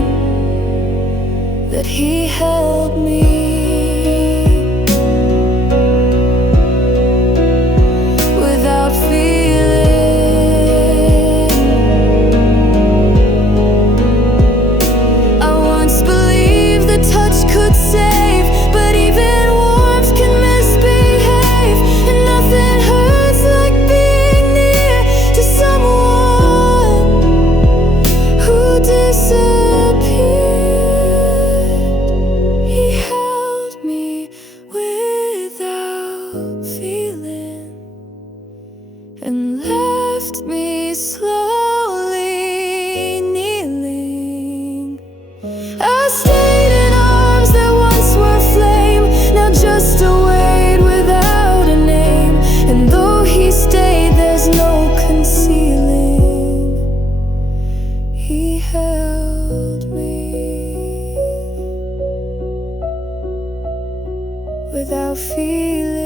that he held me. Without feeling, I once believed the touch could save, but even warmth can misbehave, and nothing hurts like being near to someone who disappeared. He held without feeling.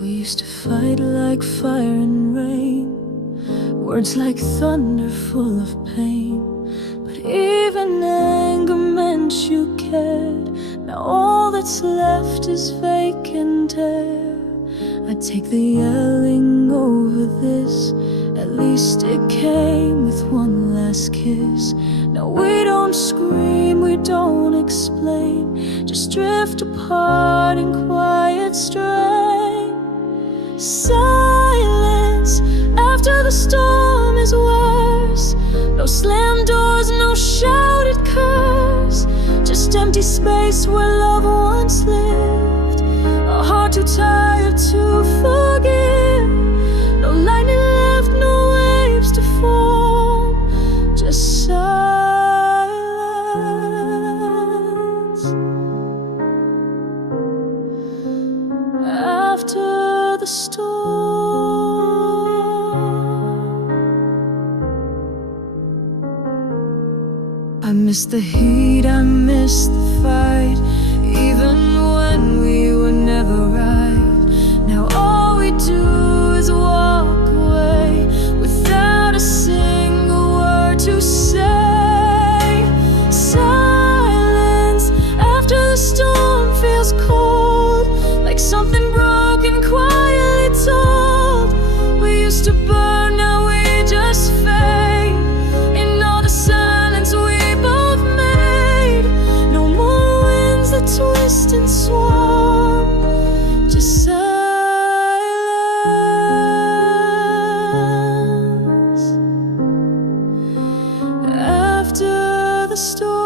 We used to fight like fire and rain, words like thunder full of pain. But even anger meant you cared. Now all that's left is vacant air. I'd take the yelling over this. At least it came with one last kiss. Now we don't scream, we don't explain, just drift apart in quiet strain. Silence after the storm is worse. No slammed doors, no shouted curse, just empty space where love once lived. A heart too tired to forgive. No lightning left, no waves to form, just silence after the storm. I miss the heat, I miss the fight, even when we were never right. Now all we do is walk away without a single word to say. Silence after the storm feels cold, like something broken quietly told. We used to burn, now we just fade in all the silence we both made. No more winds that twist and swarm, just silence after the storm.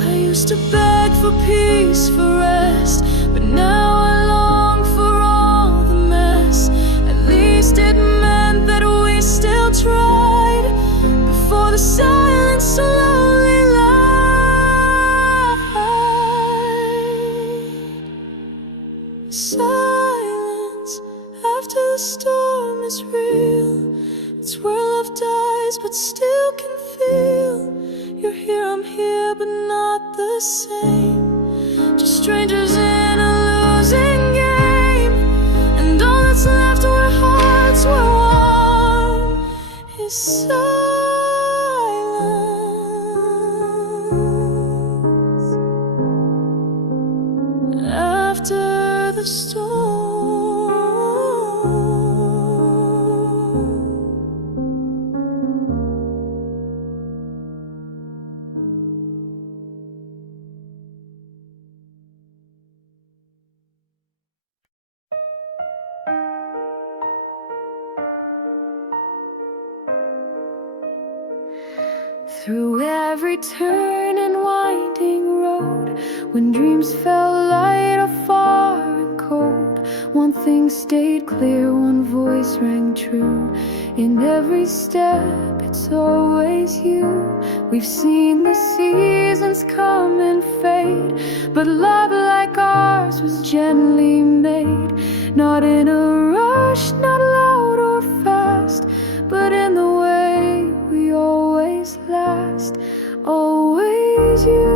I used to beg for peace, for rest, but now I long for all the mess. At least it meant that we still tried before the silence slowly lied. Silence after the storm is real. It's where love dies but still can feel. You're here, I'm here, but not the same. Just strangers in a losing game. And all that's left where hearts were warm is silence after the storm. Through every turn and winding road, when dreams felt light or far and cold, one thing stayed clear, one voice rang true. In every step, it's always you. We've seen the seasons come and fade, but love like ours was gently made. Not in a rush, not loud or fast, but in the way we always last. Always you,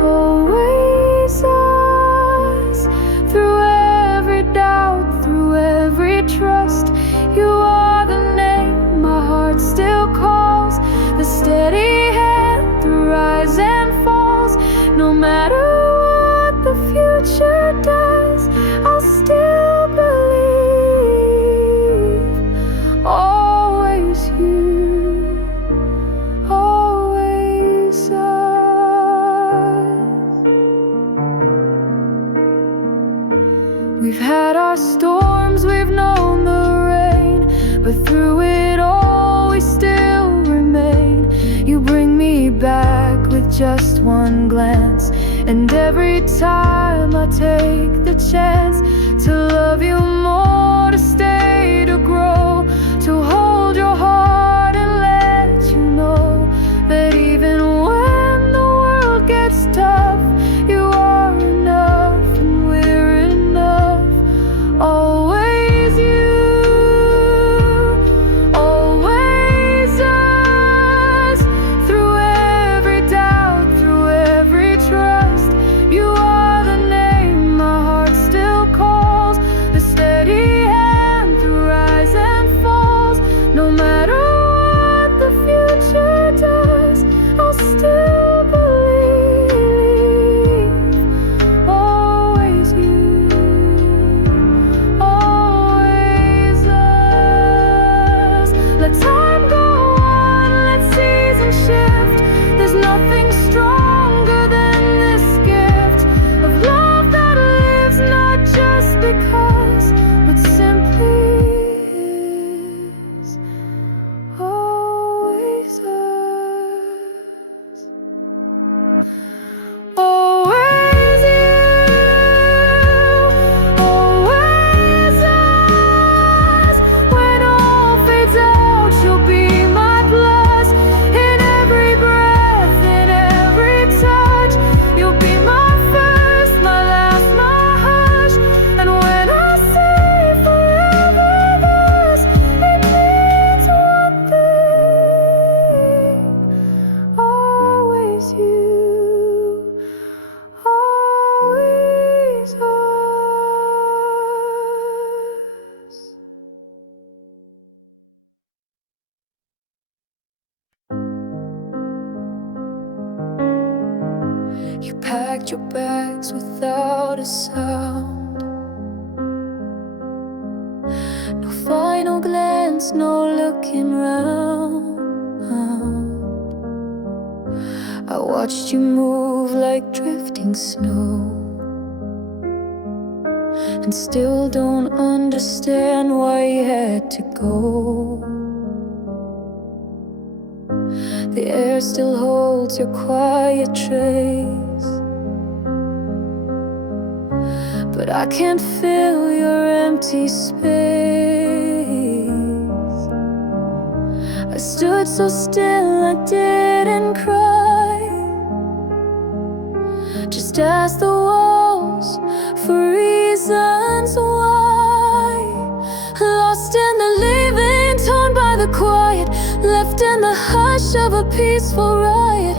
always us. Through every doubt, through every trust, you are the name my heart still calls. The steady hand through rise and falls. No matter what the future does, I'll still believe. Always you, always us. We've had our storms, we've known the rain, but through it all we still remain. You bring me back with just one glance. And every time I take the chance to love you more, to stay, to grow, to hold your heart and let you know that even when the world gets tough, you are enough and we're enough. Always you, always us. Through every doubt, through every trust, you are the name my heart still calls. The steady hand through rise and falls. No matter what the future does, I'll still believe. Always you, always us. Let time go on, let seasons shift. There's nothing stronger than this gift of love that lives not just because, but simply is. Always us. Always you, always us. When all fades out, you'll be my plus. In every breath, in every touch, you'll be my first, my last, my hush. And when I say forever thus, it means one thing. Always you, always us. You packed your bags without a sound. No final glance, no looking round. I watched you move like drifting snow, and still don't understand why you had to go. The air still holds your quiet trace, but I can't fill your empty space. I stood so still, I didn't cry, just asked the walls for reasons why. Lost in the leaving, torn by the quiet, left in the hush of a peaceful riot.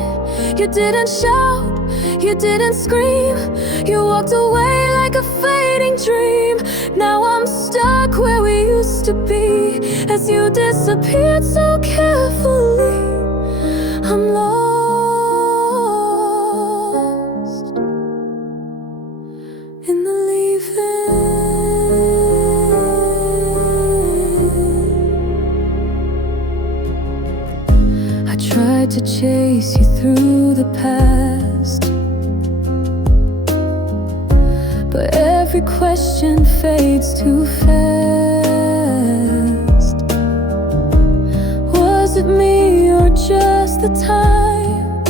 You didn't shout, you didn't scream, you walked away like a fading dream. Now I'm stuck where we used to be, as you disappeared so carefully. I'm lost in the leaving. I tried to chase you through the past, but every question fades too fast. Was it me or just the time?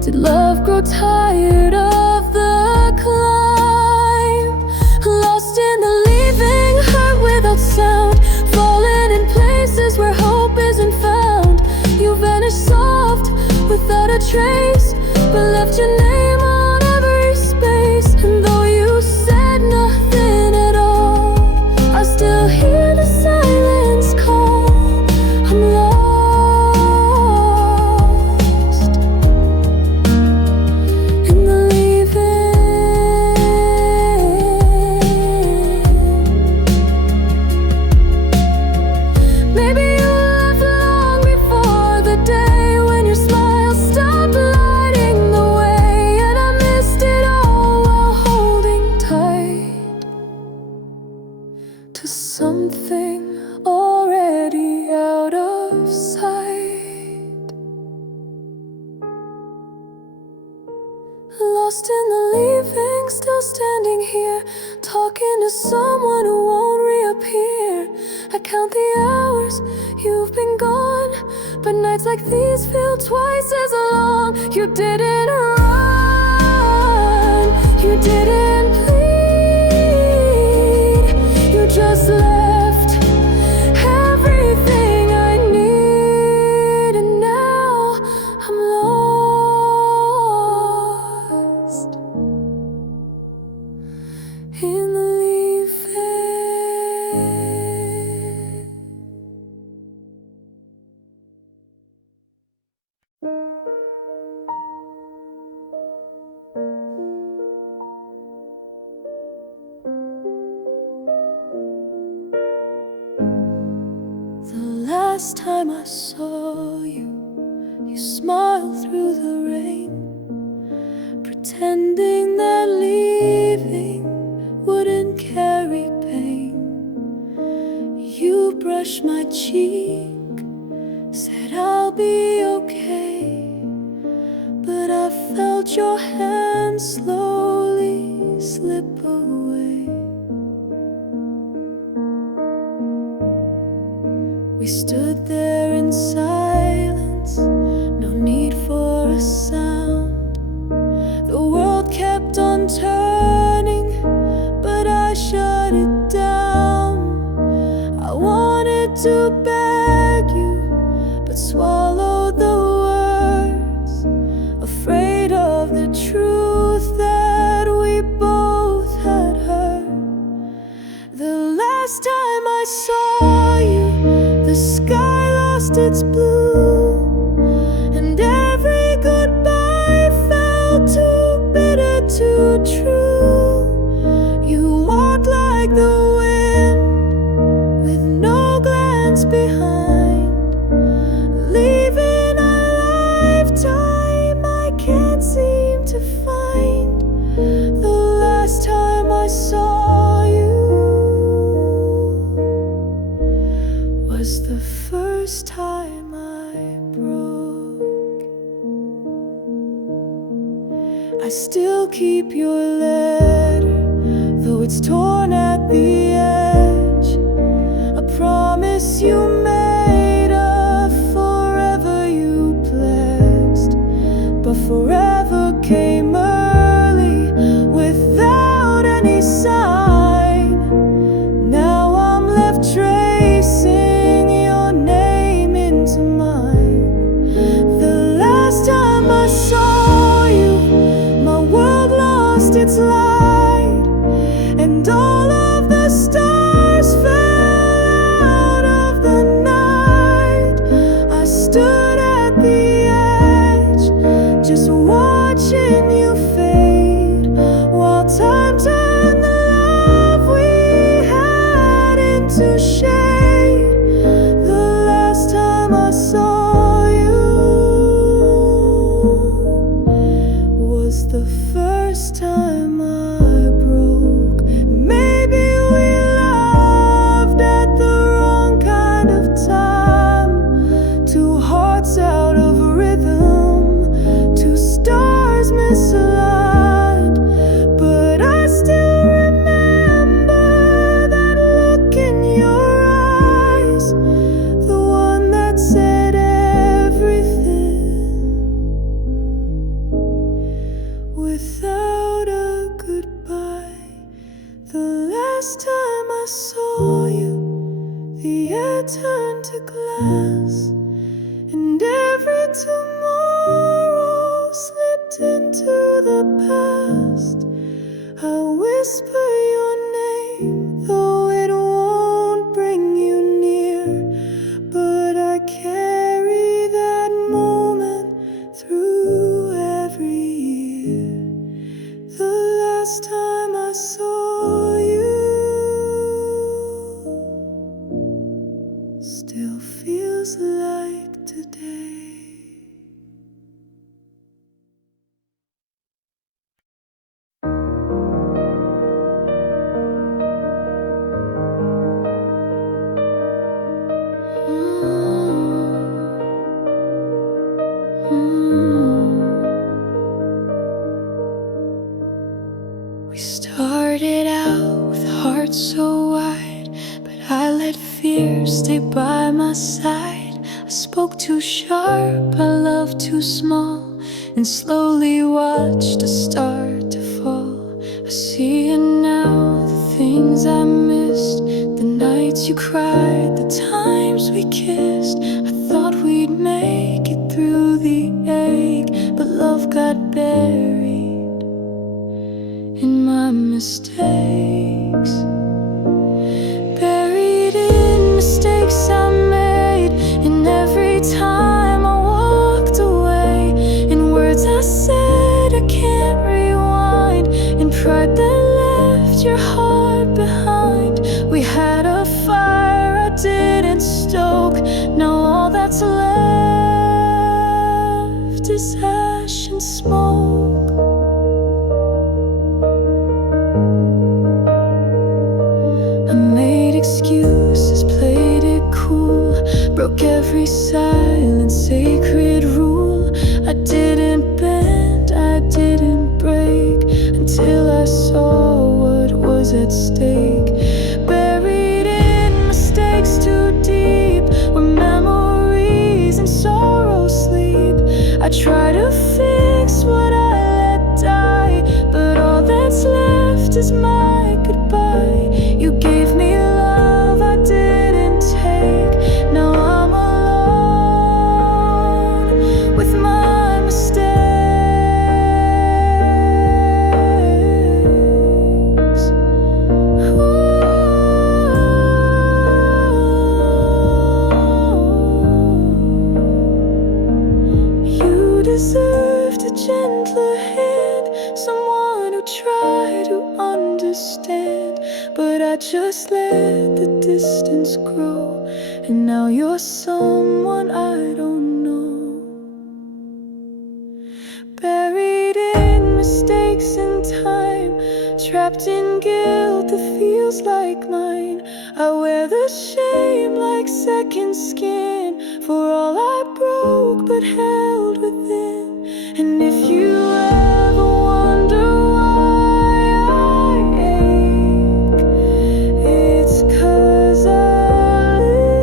Did love grow tired of the climb? Lost in the leaving, hurt without sound, falling in places where hope isn't found. You vanished soft without a trace, but left your name on every space. And though you said nothing at all, I still hear the silence call. I'm lost in the leaving. Maybe you left long before the day when your smile stopped lighting the way, and I missed it all while holding tight to something already out of sight. Lost in the leaving, still standing here, talking to someone who won't reappear. I count the hours you've been gone, but nights like these feel twice as long. You didn't run, you didn't plead, you just left everything I need, and now I'm lost in the leafage. The last time I saw you, you smiled through the rain, pretending that leaving wouldn't carry pain. You brushed my cheek, said I'll be okay, but I felt your hand slowly slip away. We stood there in silence, no need for a sound. The world kept on turning, but I shut it down. I wanted to beg you, but swallowed the words, afraid of the truth that we both had heard. The last time I saw you, the sky lost its blue, and every goodbye felt too bitter to true. You walked like the wind, with no glance behind, leaving a lifetime I can't seem to find. The last time I saw you was the first time I broke. I still keep your letter, though it's torn at the edge. A promise you made, a forever you pledged, but forever came early without any sign. Now I'm left tracing your name into mine. The last time I saw you, my world lost its light, and all of the stars fell out of the night. I stood at the edge, just watching you fade, while time turned the love we had into shade. The last time I saw you was the first time I broke. Maybe we loved at the wrong kind of time, two hearts out of rhythm, two stars misaligned, but I still remember that look in your eyes, the one that said everything without a goodbye. The last time I saw you, the air turned to glass, and every tomorrow slipped into the past. I whisper your name, though it won't bring you near, but I carry that moment through every year. The last time I saw you still feels like today. love too small, and slowly watched us start to fall. I see it now, the things I missed, the nights you cried, the times we kissed. I thought we'd make it through the ache, but love got buried in my mistakes. Buried in mistakes I made, and every time I walked away, in words I said I can't rewind, in pride that left your heart behind. We had a fire I didn't stoke, now all that's left is ash and smoke. I made excuses, played it cool, broke every silent sacred rule. I didn't bend, I didn't break, until I saw what was at stake. Buried in mistakes too deep, where memories and sorrow sleep. I try to fix what I let die, but all that's left is my goodbye. You gave me love I didn't take, now I'm alone with my mistakes. You deserved a gentler hand, someone who tried to understand, but I just let the distance grow, and now you're someone I don't know. Buried in mistakes and time, trapped in guilt that feels like mine. I wear the shame like second skin, for all I broke but held within. And if you ever wonder why I ache, it's 'cause I live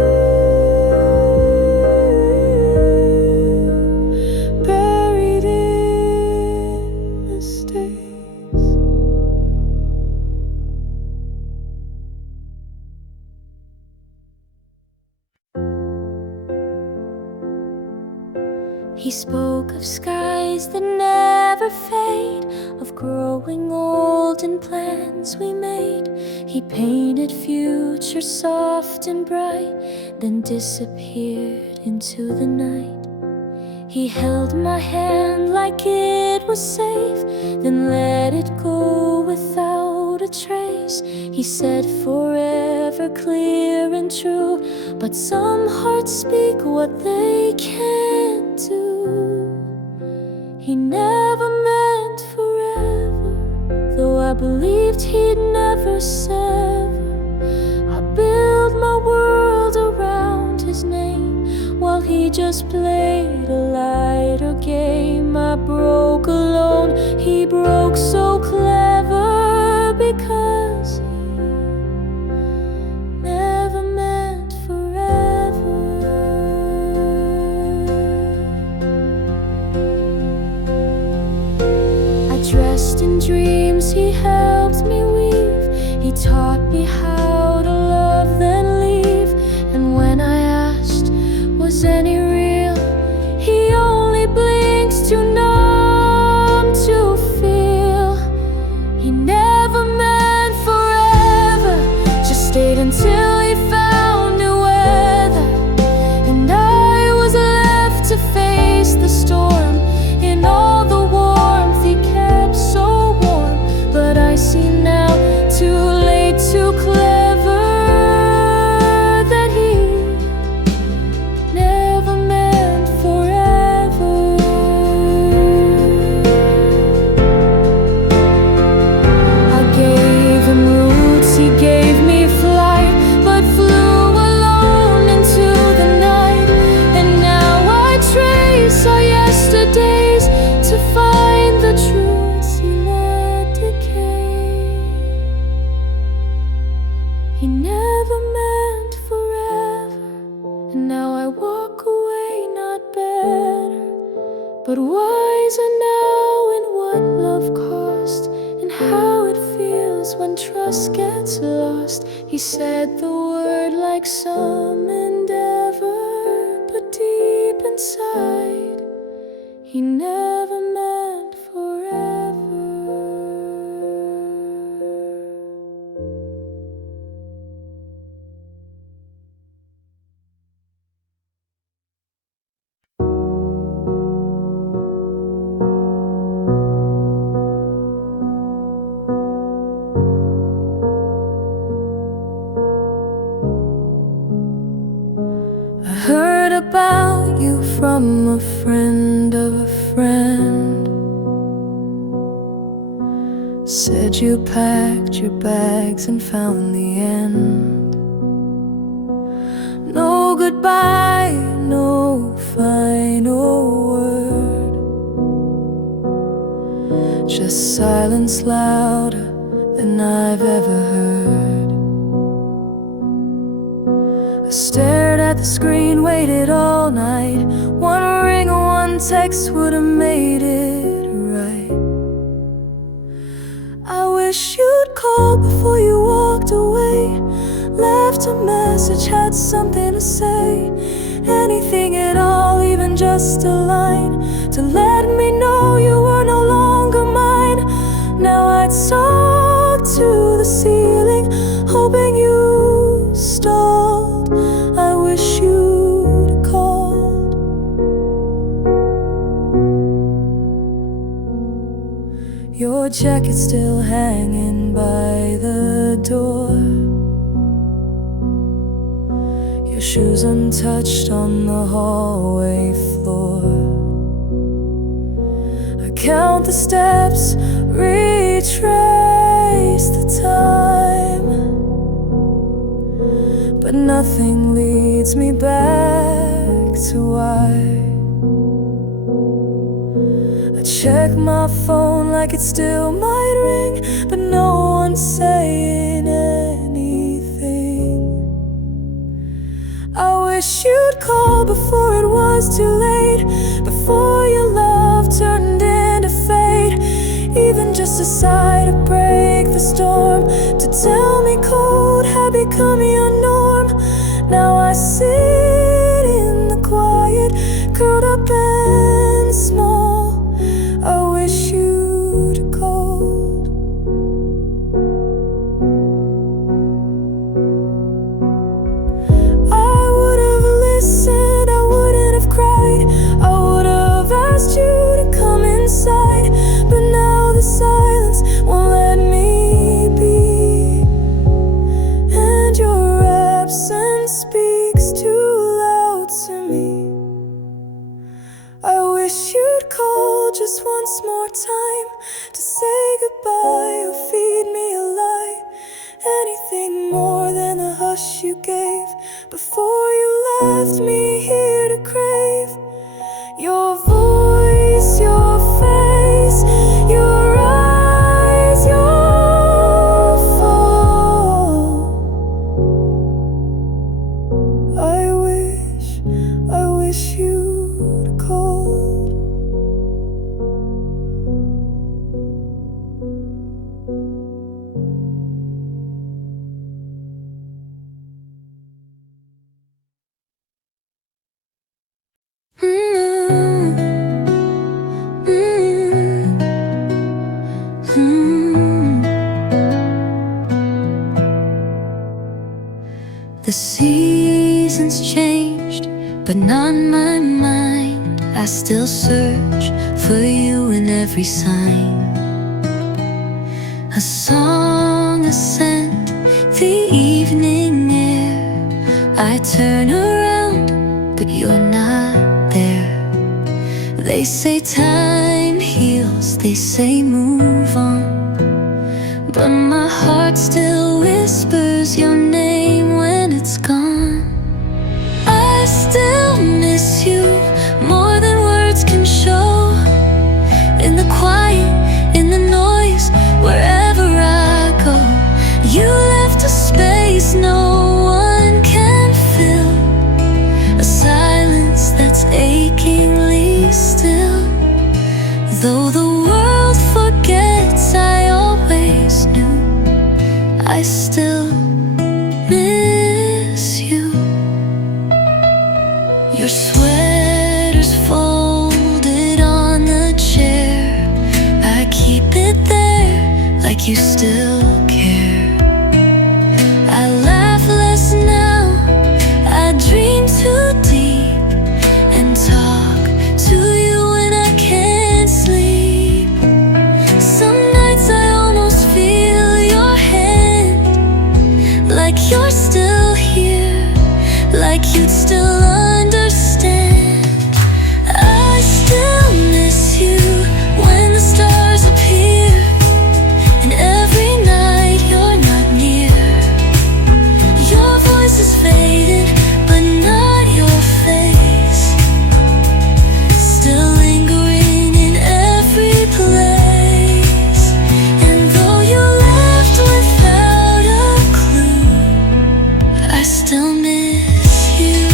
buried in mistakes. He spoke of skies that never fade, of growing old and plans we made. He painted future soft and bright, then disappeared into the night. He held my hand like it was safe, then let it go without a trace. He said forever clear and true, but some hearts speak what they can't do. He never meant forever, though I believed he'd never sever. I built my world around his name, while he just played a lighter game. I broke alone, he broke so clever, because he never meant forever. I dressed in dreams he helped me weave, he taught me how to love then leave. And when I asked, was any real, he only blinks too numb to feel. He never meant forever, just stayed until he found new weather. And I was left to face the storm, in all the warmth he kept so warm. But I see now, too late, too clear, but wiser now in what love cost and how it feels when trust gets lost. He said the word like some endeavor, but deep inside he never meant forever. I heard about you from a friend of a friend. Said you packed your bags and found the end. No goodbye, no final word, just silence louder than I've ever heard. I stared at the screen, waited all night. One ring or one text would have made it right. I wish you'd call before you walked away. Left a message, had something to say. Anything at all, even just a line, to let me know you were no longer mine. Now I'd talk to the ceiling, hoping you stalled. I wish you'd called. Your jacket still hanging by the door, your shoes untouched on the hallway floor. I count the steps, retrace the time, but nothing leads me back to why. I check my phone like it still might ring, but no one's saying anything. I wish you'd call before it was too late, before your love turned into fate. Even just a sigh to break the storm, to tell me cold had become your norm. Now I sit in the quiet, curled up and small. I wish you'd called. I would have listened, I wouldn't have cried. I would have asked you to come inside, but now the silence won't let me be, and your absence speaks too loud to me. I wish you'd call just once more time, to say goodbye or feed me a lie. Anything more than the hush you gave before you left me here to crave. Your voice, your face, your eyes, your fall. I wish you'd called. The seasons changed, but not my mind. I still search for you in every sign. A song, a scent, the evening air. I turn around, but you're not there. They say time heals, they say move on, but my heart still whispers your name when it's gone. I still miss you more than words can show. In the quiet, in the noise, wherever I go, you left a space no one can fill, a silence that's achingly still. Though the world forgets, I always knew I still miss you. Your sweater's folded on the chair. I keep it there like you still care. I laugh less now, I dream too deep, and talk to you when I can't sleep. Some nights I almost feel your hand, like you're still here, like you'd still understand. I still miss you when the stars appear, and every night you're not near. Your voice is faded, but not your face, still lingering in every place. And though you left without a clue, I still miss you.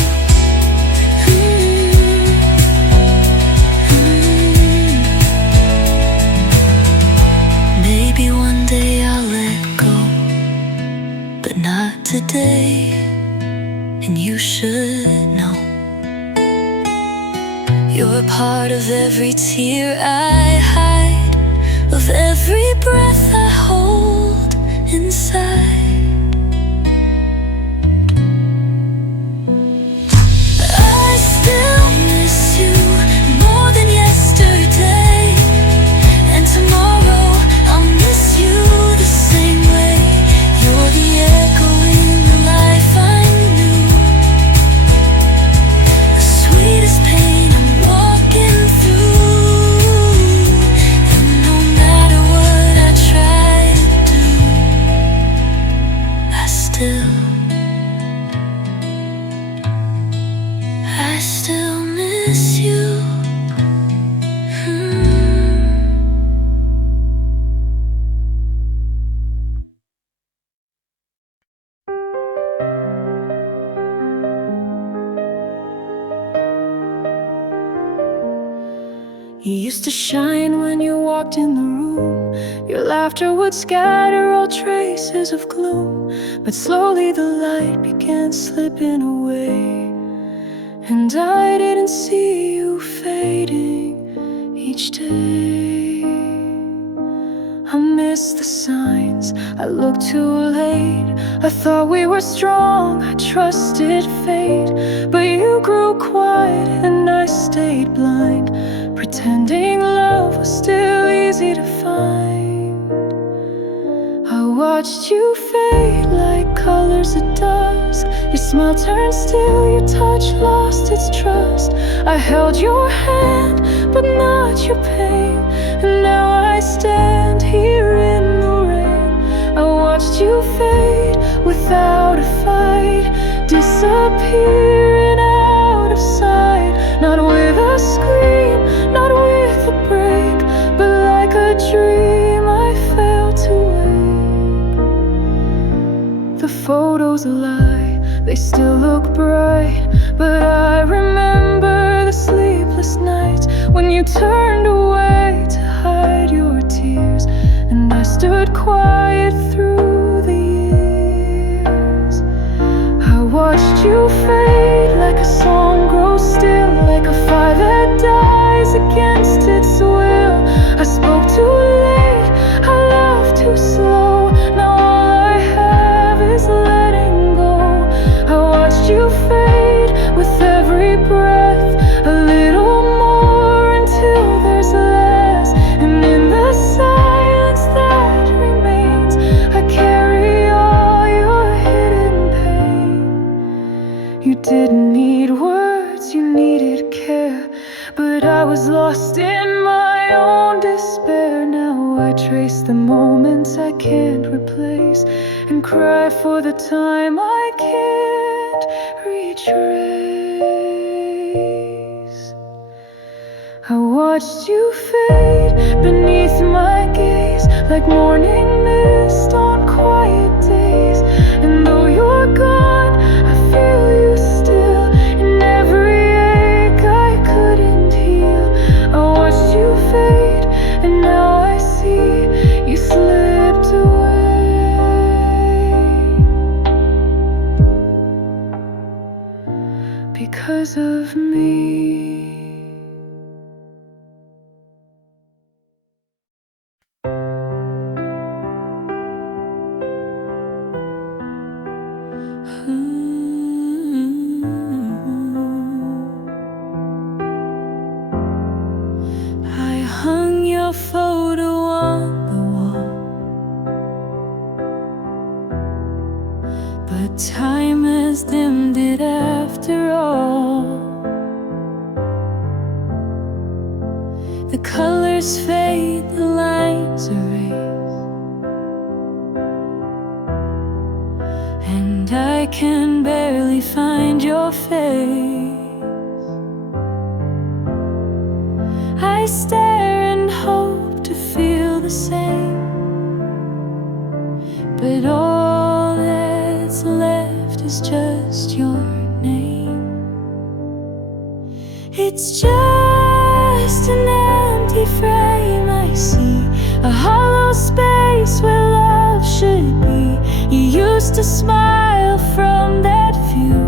Maybe one day I'll let go, but not today. And you should know you're a part of every tear I hide, of every breath I hold inside. I still miss you more than yesterday, and tomorrow I'll miss you the same way. You're the echo in the life I knew, the sweetest pain I'm walking through. And no matter what I try to do, I still miss you. You used to shine when you walked in the room. Your laughter would scatter all traces of gloom. But slowly the light began slipping away, and I didn't see you fading each day. I missed the signs, I looked too late. I thought we were strong, I trusted fate. But you grew quiet and I stayed blind, pretending love was still easy to find. I watched you fade like colors at dusk. Your smile turned still, your touch lost its trust. I held your hand, but not your pain. And now I stand here in the rain. I watched you fade without a fight, disappearing out of sight. Not with a scream, not with a break, but like a dream I failed to wake. The photos lie, they still look bright, but I remember the sleepless nights when you turned away to hide your tears, and I stood quiet through the years. I watched you fade like a song grows still, like a fire that dies against its will. I spoke too late, I loved too slow. Now all I have is letting go. I watched you fade with every breath, a little more until there's less. And in the silence that remains, I carry all your hidden pain. You didn't need words, you needed care, but I was lost in my own despair. Now I trace the moments I can't replace, and cry for the time I can't retrace. I watched you fade beneath my gaze, like morning mist on quiet days. And though you're gone, I feel you still in every ache I couldn't heal. I watched you fade your photo on the wall, but time has dimmed it after all. The colors fade, the lines erase, and I can barely find your face. I stare and hope to feel the same, but all that's left is just your name. It's just an empty frame I see, a hollow space where love should be. You used to smile from that view,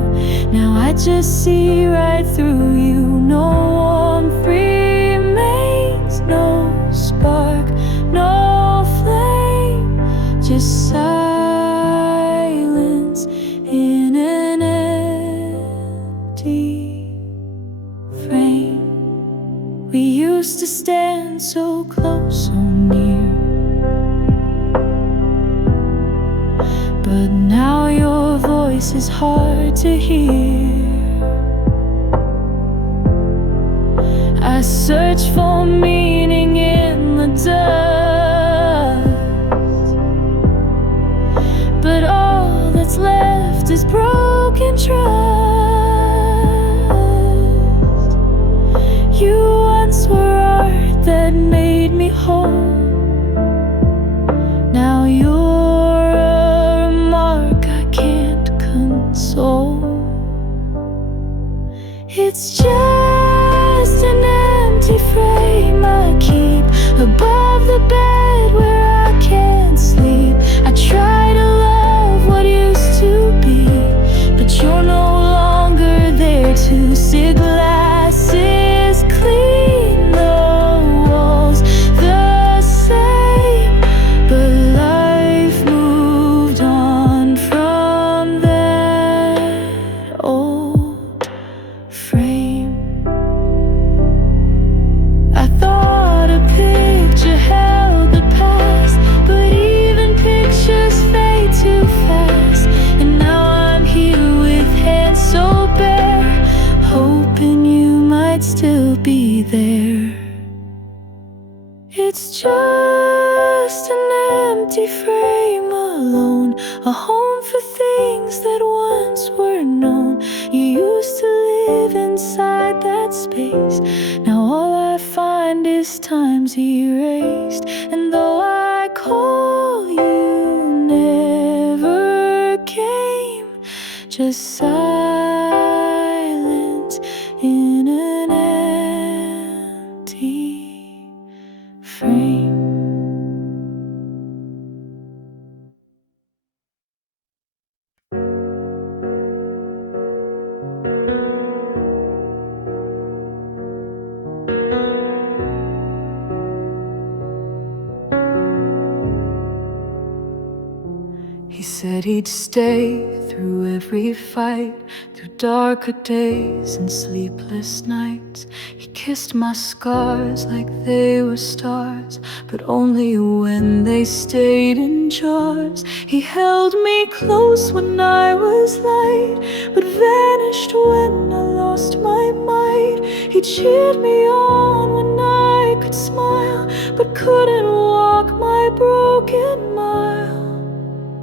now I just see right through you. No warmth remains, no spark, no flame, just silence in an empty frame. We used to stand so close, so near, but now your voice is hard to hear. I search for meaning in the dust, but all that's left is broken trust. You once were art that made me whole, now you're a mark I can't console. It's just an empty frame I keep above the bed where I can't sleep. I try to love what used to be, but you're no longer there to see. Glasses clean, the walls the same, but life moved on from that old frame. I thought a picture held the past, but even pictures fade too fast. And now I'm here with hands so bare, hoping you might still be there. It's just an empty frame alone, a home for things that once were known. You used to live inside that space, now all I find is time's erased. And though I call, you never came, just silence in an empty frame. He said he'd stay through every fight, through darker days and sleepless nights. He kissed my scars like they were stars, but only when they stayed in jars. He held me close when I was light, but vanished when I lost my might. He cheered me on when I could smile, but couldn't walk my broken mile.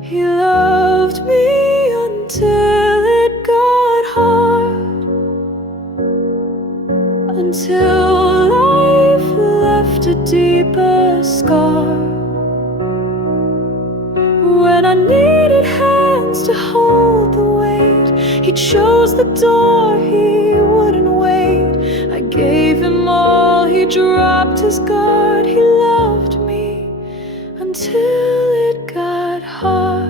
He loved me until it got hard, until life left a deeper scar. When I needed hands to hold the weight, he chose the door, he wouldn't wait. I gave him all, he dropped his guard. He loved me until it got hard.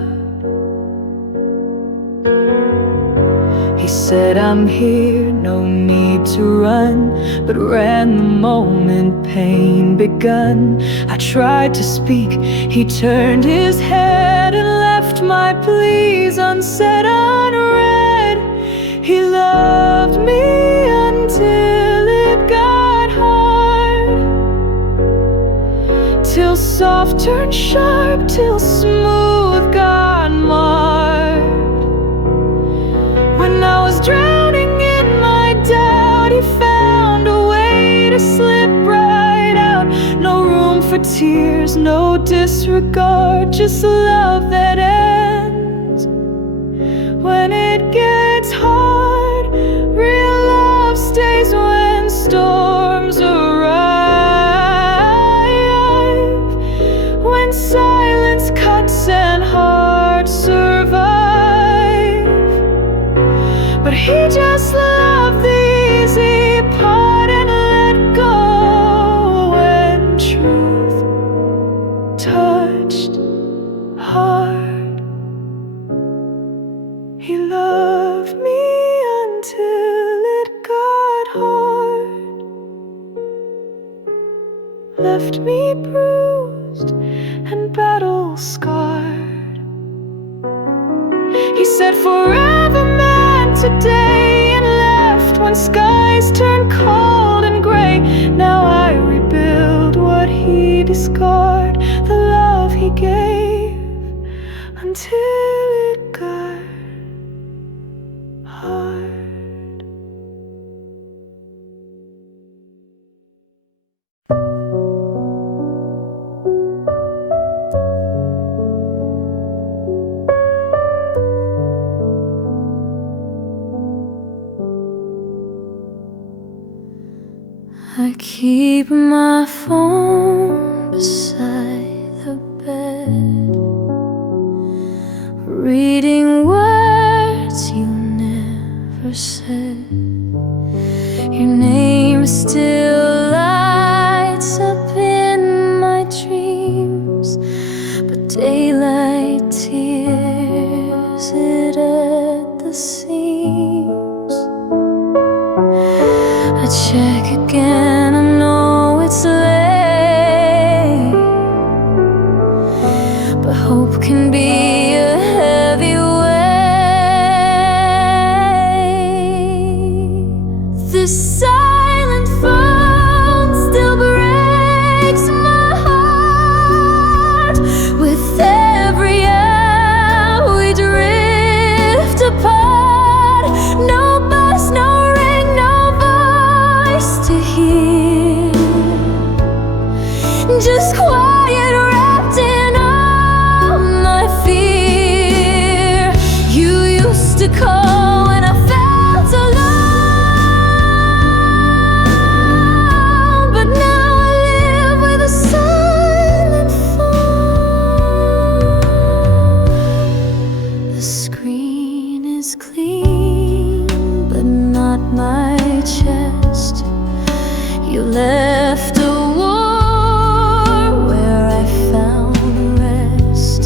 He said, I'm here, no need to run, but ran the moment pain begun. I tried to speak, he turned his head and left my pleas unsaid, unread. He loved me until it got hard, soft turned sharp till smooth got marred. When I was drowning in my doubt, he found a way to slip right out. No room for tears, no disregard, just love that ends when it gets hard. Real love stays when storms arrive, when silence cuts and hearts survive. But he just loved the easy part and let go when truth touched hard. He loved me until it got hard, left me bruised and battle scarred. He said forever man today, and left when skies turned cold and gray. Now I rebuild what he discarded, the love he gave until it got hard. I keep my phone beside the bed, reading words you never said. Your name still lights up in my dreams, but daylight tears it at the seams. I check again, I know it's late, but hope can be a heavy weight. This silent phone still breaks my heart. With every hour we drift apart. No bus, no ring, no voice to hear, just quiet wrapped in all my fear. You used to call when I felt alone, but now I live with a silent phone. The screen is clean, but not my chest. You left a war where I found rest.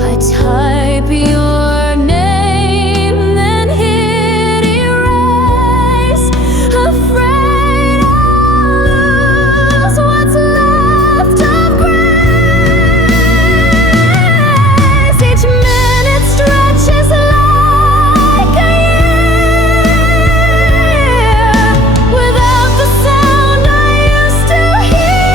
I type your name, then hit erase, afraid I'll lose what's left of grace. Each minute stretches like a year, without the sound I used to hear.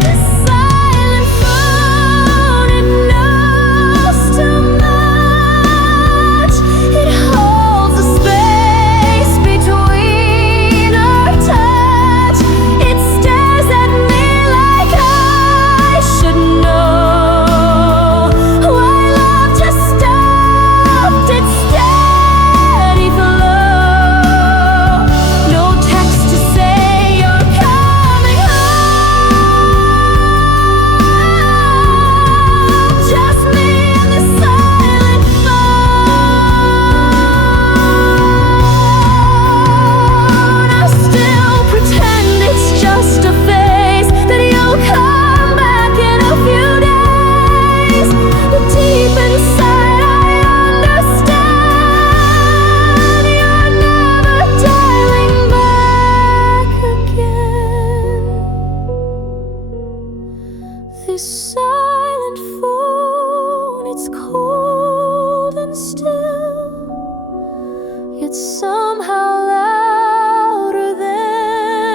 The silent phone, it knows too much. It holds the space between our touch. It stares at me like I should know why love just stopped its steady flow. No text to say you're coming home. Just me and the silent phone. I still pretend it's just a phase, that you'll come back in a few days. But deep inside I understand you're never dialing back again. This silent phone, it's cold and still, yet somehow louder than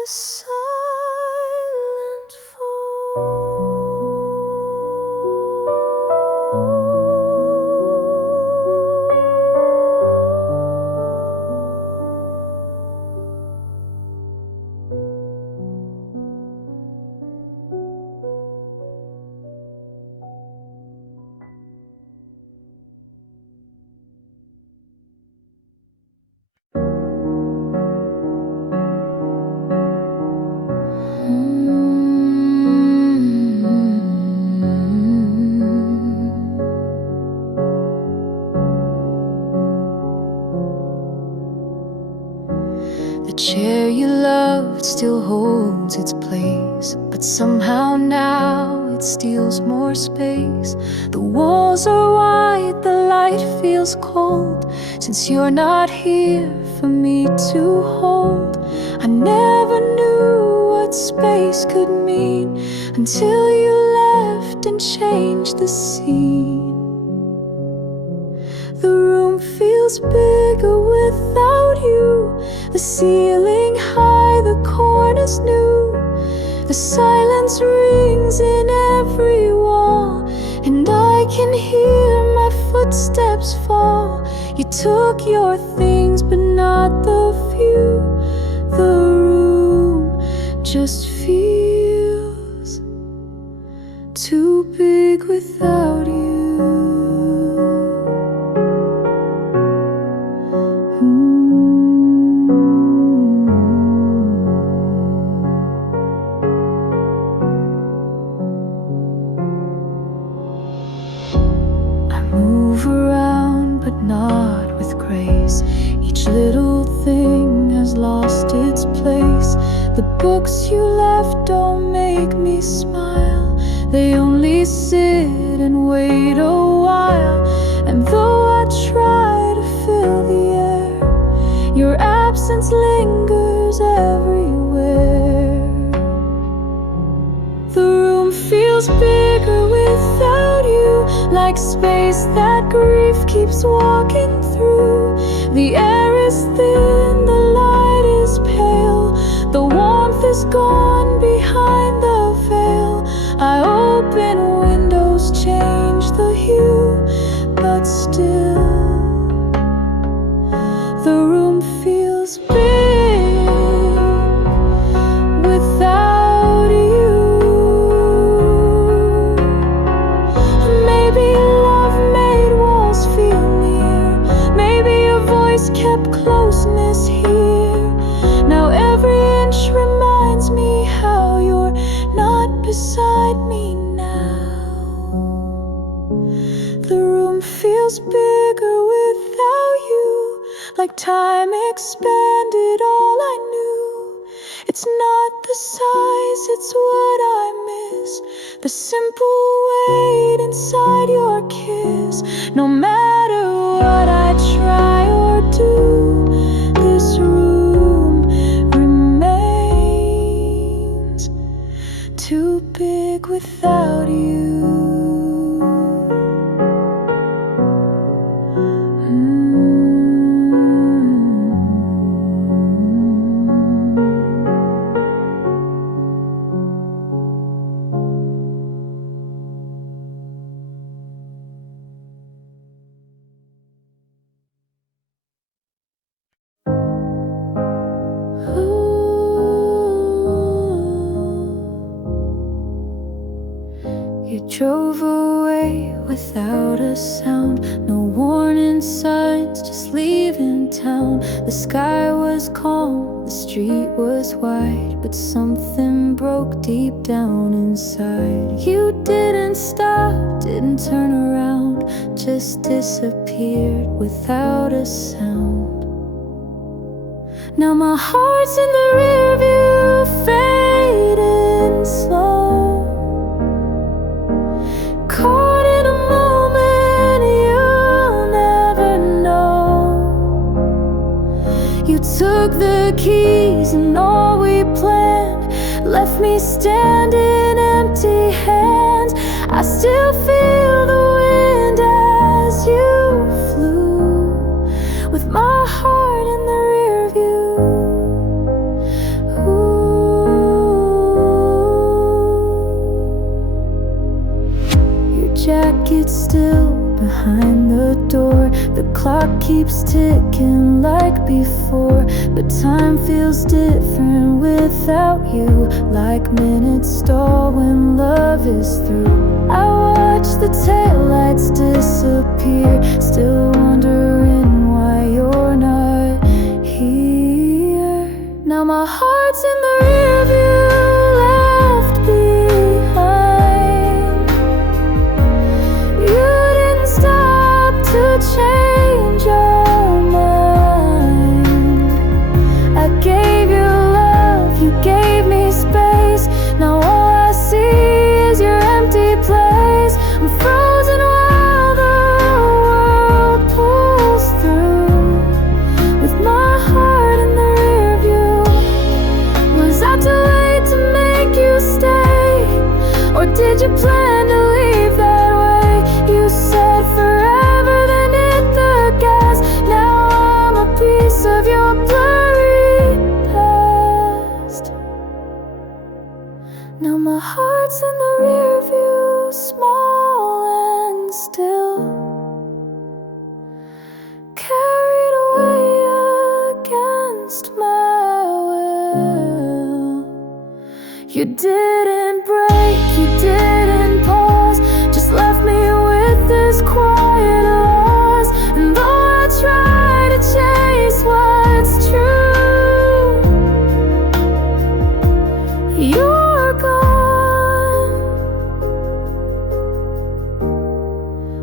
the silent fall. The chair you loved still holds its place, but somehow now it steals more space. The walls are white, the light feels cold, since you're not here for me to hold. I never knew what space could mean until you left and changed the scene. The room feels bigger without you, the ceiling high, the corners new. The silence rings in every wall, and I can hear my footsteps fall. You took your things, but not the view. The room just feels too big without you. Move around, but not with grace. Each little thing has lost its place. The books you left don't make me smile, they only sit and wait a while. And though I try to fill the air, your absence lingers everywhere. The room feels bigger without you, like space that grief keeps walking through. The air is thin, the light is pale, the warmth is gone behind the veil. I open windows, change the hue, but still the room feels big without you. Maybe love made walls feel near, maybe your voice kept closeness here. Now every inch reminds me how you're not beside me now. The room feels bigger without you, like time expanded all I knew. It's not the size, it's what I miss, the simple weight inside your kiss. No matter what I try or do, this room remains too big without you. You drove away without a sound, no warning signs, just leaving town. The sky was calm, the street was wide, but something broke deep down inside. You didn't stop, didn't turn around, just disappeared without a sound. Now my heart's in the rear view, fading slow, caught in a moment you'll never know. You took the keys and all we planned, left me standing empty hands. I still feel the wind as you flew, with my heart in the rear view. Ooh. clock keeps ticking like before, but time feels different without you. Like minutes stall when love is through. I watch the taillights disappear, still wondering why you're not here. Now my heart's in the rear view, left behind. You didn't stop to change your mind. I gave you love, you gave me space. Now all I see is your empty place. I'm frozen while the world pulls through, with my heart in the rear view. Was I too late to make you stay, or did you plan to leave that way? You said forever, then hit the gas. Now I'm a piece of your blurry past. Now my heart's in the rear view, small and still, carried away against my will. You didn't break, you didn't pause, just left me with this quiet loss. And though I try to chase what's true, you're gone,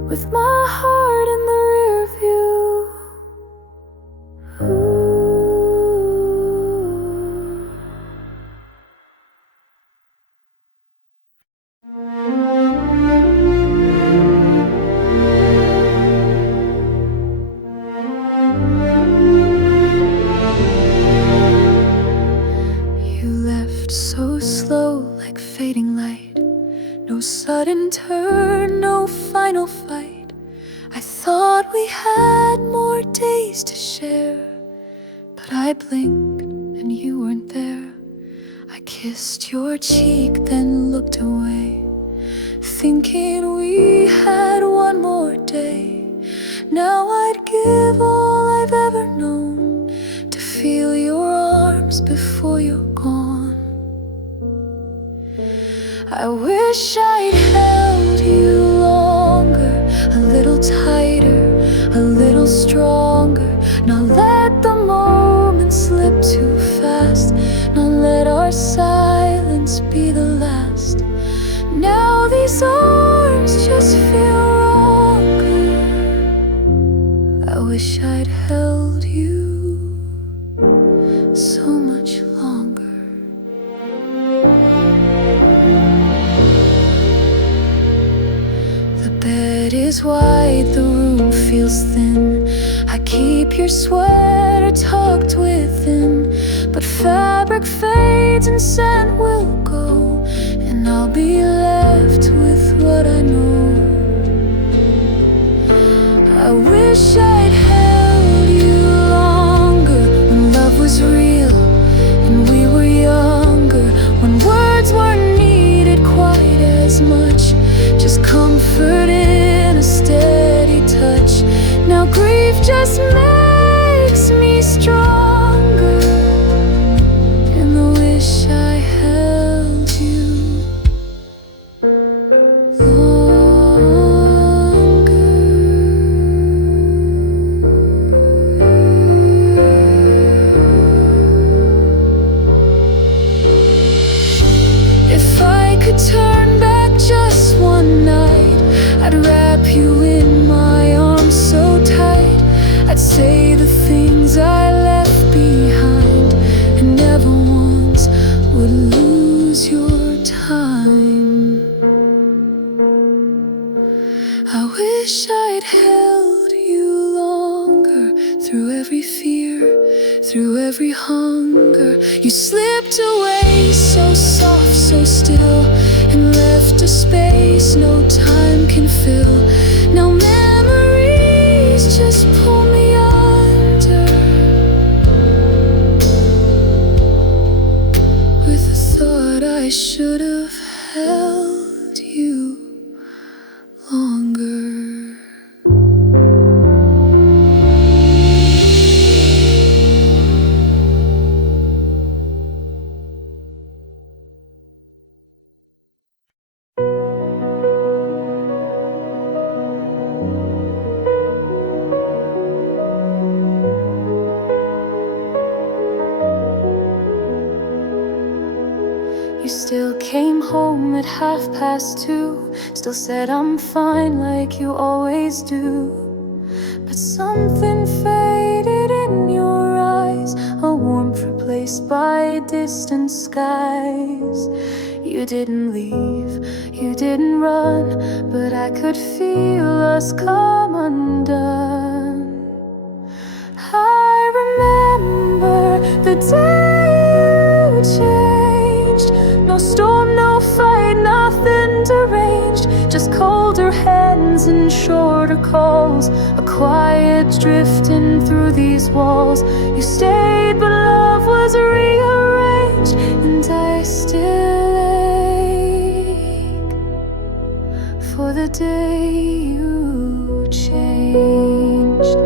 with my heart in the rear view. You left so slow, like fading light. No sudden turn, no final fight. I thought we had more days to share, but I blinked and you weren't there. I kissed your cheek, then looked away, thinking we had one more day. Now I'd give all I've ever known to feel your arms before you're gone. I wish I'd held you longer, a little tighter, a little stronger. Not let the moment slip too fast, not let our silence be the last. Now these arms just feel wronger. I wish I'd held you so much longer. The bed is wide, the room feels thin. I keep your sweater tucked within, but fabric fades and scent will go, and I'll be left with what I know. I wish I'd held you longer, when love was real and we were younger, when words weren't needed quite as much, just comfort in a steady touch. Now grief just makes me stronger, and I wish I held you longer. If I could turn back just one night, I'd wrap you in my arms so tight. I'd say the things I left behind, and never once would lose your time. I wish I'd held you longer, through every fear, through every hunger. You slipped away so soft, so still, and left a space no time can fill. Now memories just pull me under, with the thought I should have held you longer. You still came home at 2:30, still said I'm fine like you always do. But something faded in your eyes, a warmth replaced by distant skies. You didn't leave, you didn't run, but I could feel us come undone. I remember the day you changed. No storm, no fight, nothing deranged, just colder hands and shorter calls, a quiet drifting through these walls. You stayed, but love was rearranged, and I still ache for the day you changed.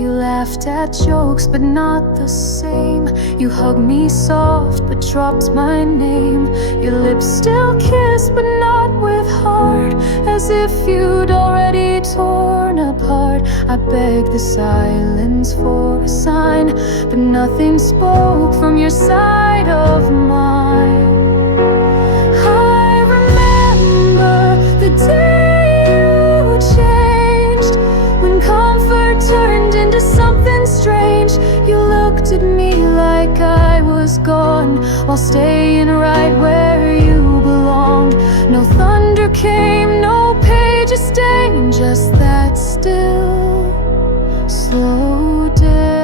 You laughed at jokes, but not the same. You hugged me soft, but dropped my name. Your lips still kissed, but not with heart, as if you'd already torn apart. I begged the silence for a sign, but nothing spoke from your side of mine. I remember the day you changed, when comfort turned into something strange. You looked at me like I was gone, while staying right where you belonged. No thunder came, no pages stained, just that still, slow day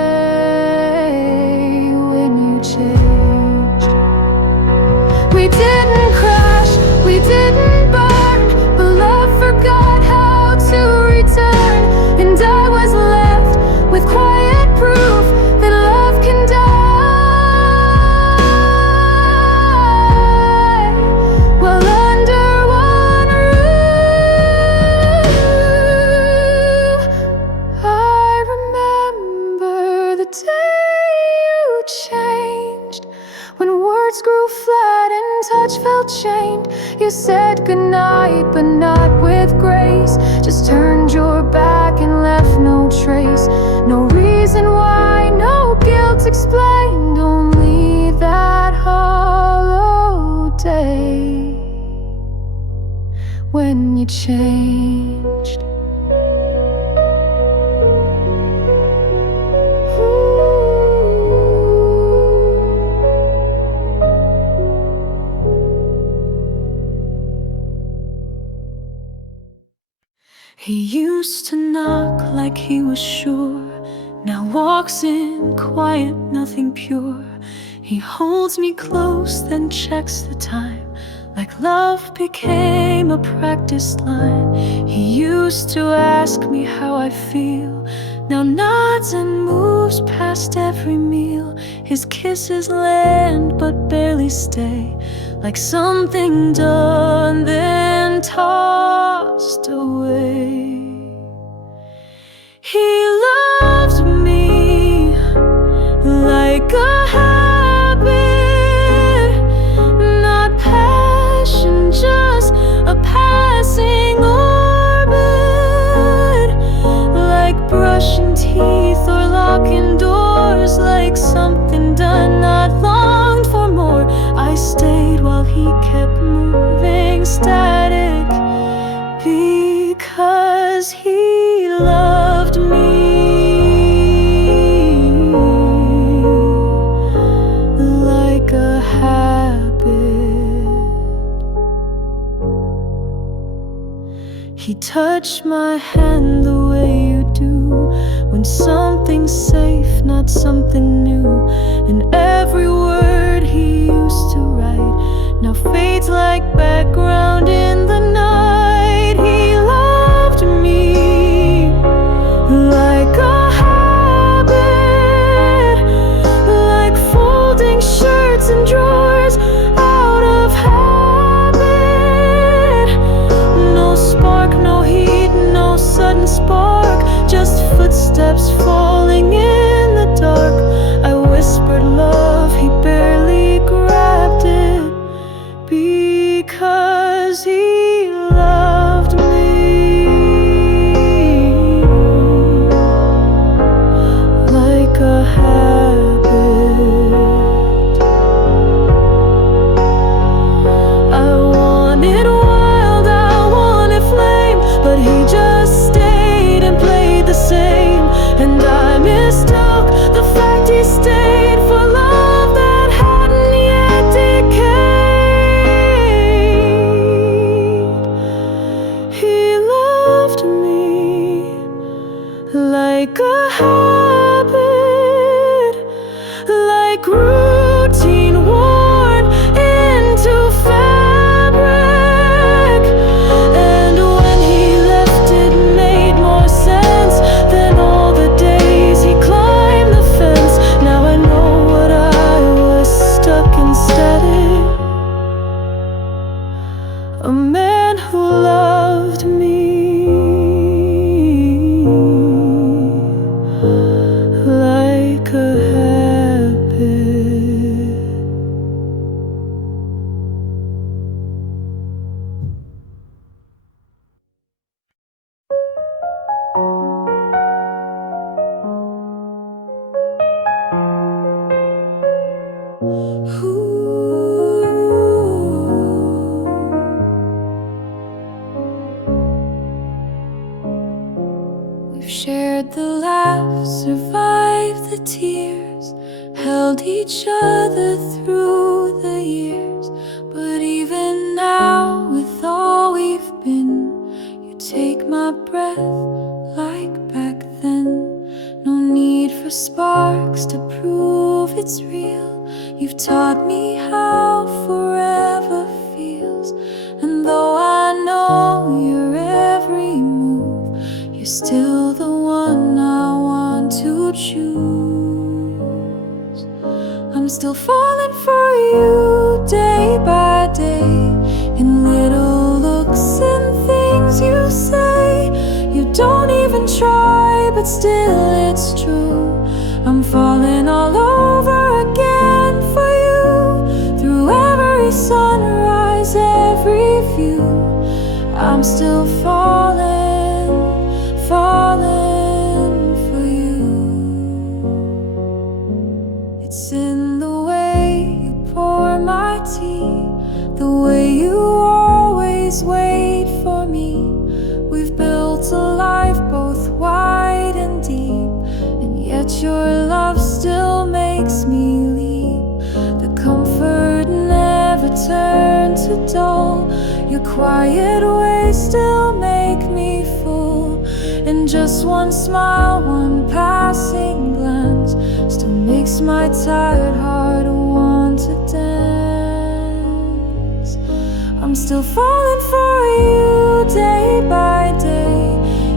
when you changed. We didn't crash, we didn't burn, but love forgot how to return. And I was left with quiet proof that love can die. Well, under one roof, I remember the day you changed, when words grew flat and touch felt chained. You said goodnight, but not with grace, just turned your back and left no trace. No reason why, no guilt explained, only that hollow day when you changed. He used to knock like he was sure, now walks in quiet, nothing pure. He holds me close, then checks the time, like love became a practice line. He used to ask me how I feel, now nods and moves past every meal. His kisses land but barely stay, like something done then tossed away. He loved me like a habit, not passion, just a passing orbit. Like brushing teeth or locking doors, like something done, not longed for more. I stayed while he kept moving, static, because he loved me like a habit. He touched my hand the way you do, when something's safe, not something new. And every word he used to write now fades like background in the night. He loved me like a habit, like folding shirts and drawers out of habit. No spark, no heat, no sudden spark, just footsteps falling in the dark. I whispered love, he barely grabbed it, because he man who loved me like a habit. We've shared the laughs, survived the tears, held each other through the years. But even now, with all we've been, you take my breath like back then. No need for sparks to prove it's real. You've taught me how forever feels. And though I know your every move, you're still the one I want to choose. I'm still falling for you day by day, in little looks and things you say. You don't even try, but still it's true. I'm falling all over again for you. Through every sunrise, every view, I'm still falling, falling for you. It's in the way you pour my tea, the way you always wait for me. We've built a life both wide and deep, and yet your love still makes me leap. The comfort never turned to dull. Your quiet ways still make me full. And just one smile, one passing glance, still makes my tired heart want to dance. I'm still falling for you day by day,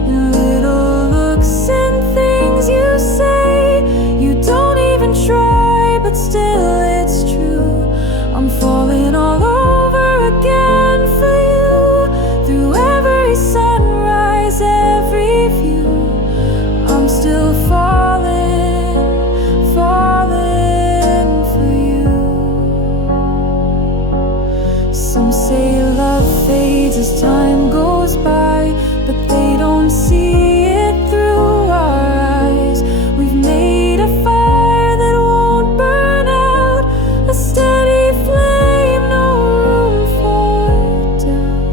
in little looks and things you say. You don't even try, but still it's true. I'm falling all over again for you. Through every sunrise, every view, I'm still falling, falling for you. Some say love fades as time goes by, but they don't see it through our eyes. We've made a fire that won't burn out, a steady flame, no room for doubt.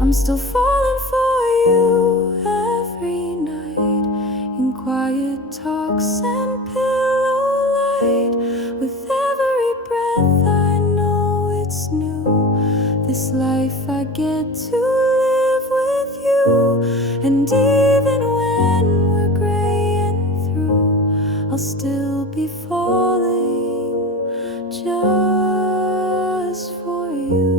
I'm still falling for you every night, in quiet talks and pillow light. With every breath I know it's new. This life I get to live with you. And even when we're gray and through, I'll still be falling just for you.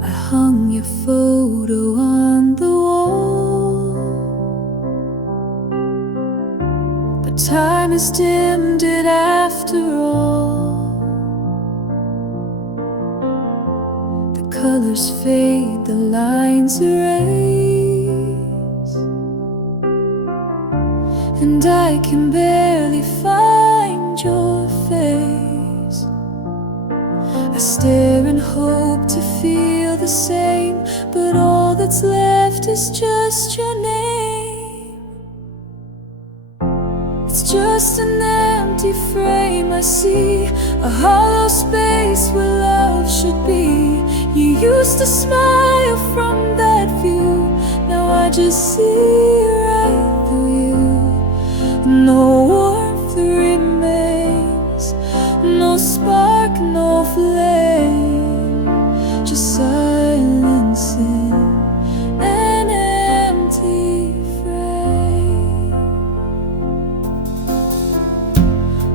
I hung your photo on the wall, but time has dimmed it after all. The colors fade, the lines erase, and I can barely find your face. I stare and hope to feel the same, but all that's left is just your name. It's just an empty frame I see, a hollow space where love should be. You used to smile from that view, now I just see right through you. No warmth remains, no spark, no flame, just silence in an empty frame.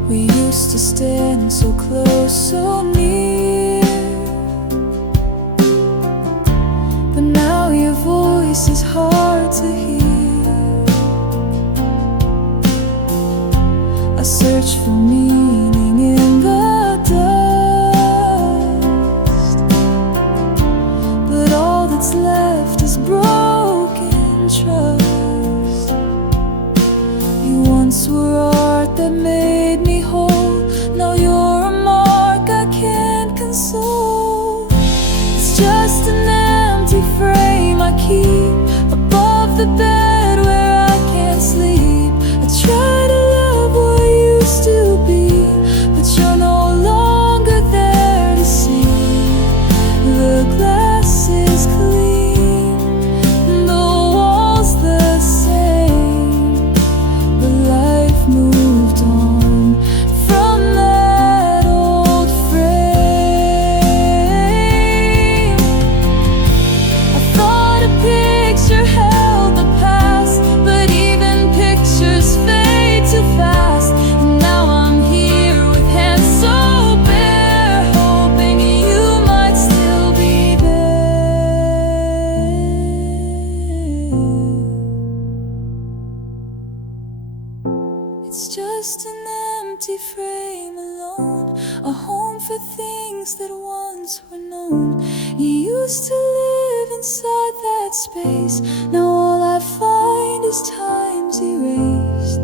We used to stand so close, so near, but now your voice is hard to hear. I search for meaning in the dust, but all that's left is broken trust. You once were art that made me whole. Now you're a mark I can't console. It's just an empty frame I keep above the bed where I can't sleep. I try to love what used to be, but you're no longer there to see. The glass is clean, the walls the same, but life moved on from that old frame. I thought a picture held the past, but even pictures fade too fast. And now I'm here with hands so bare, hoping you might still be there. It's just an empty frame alone, a home for things that once were known. You used to live inside that space. Now all I find is time's erased.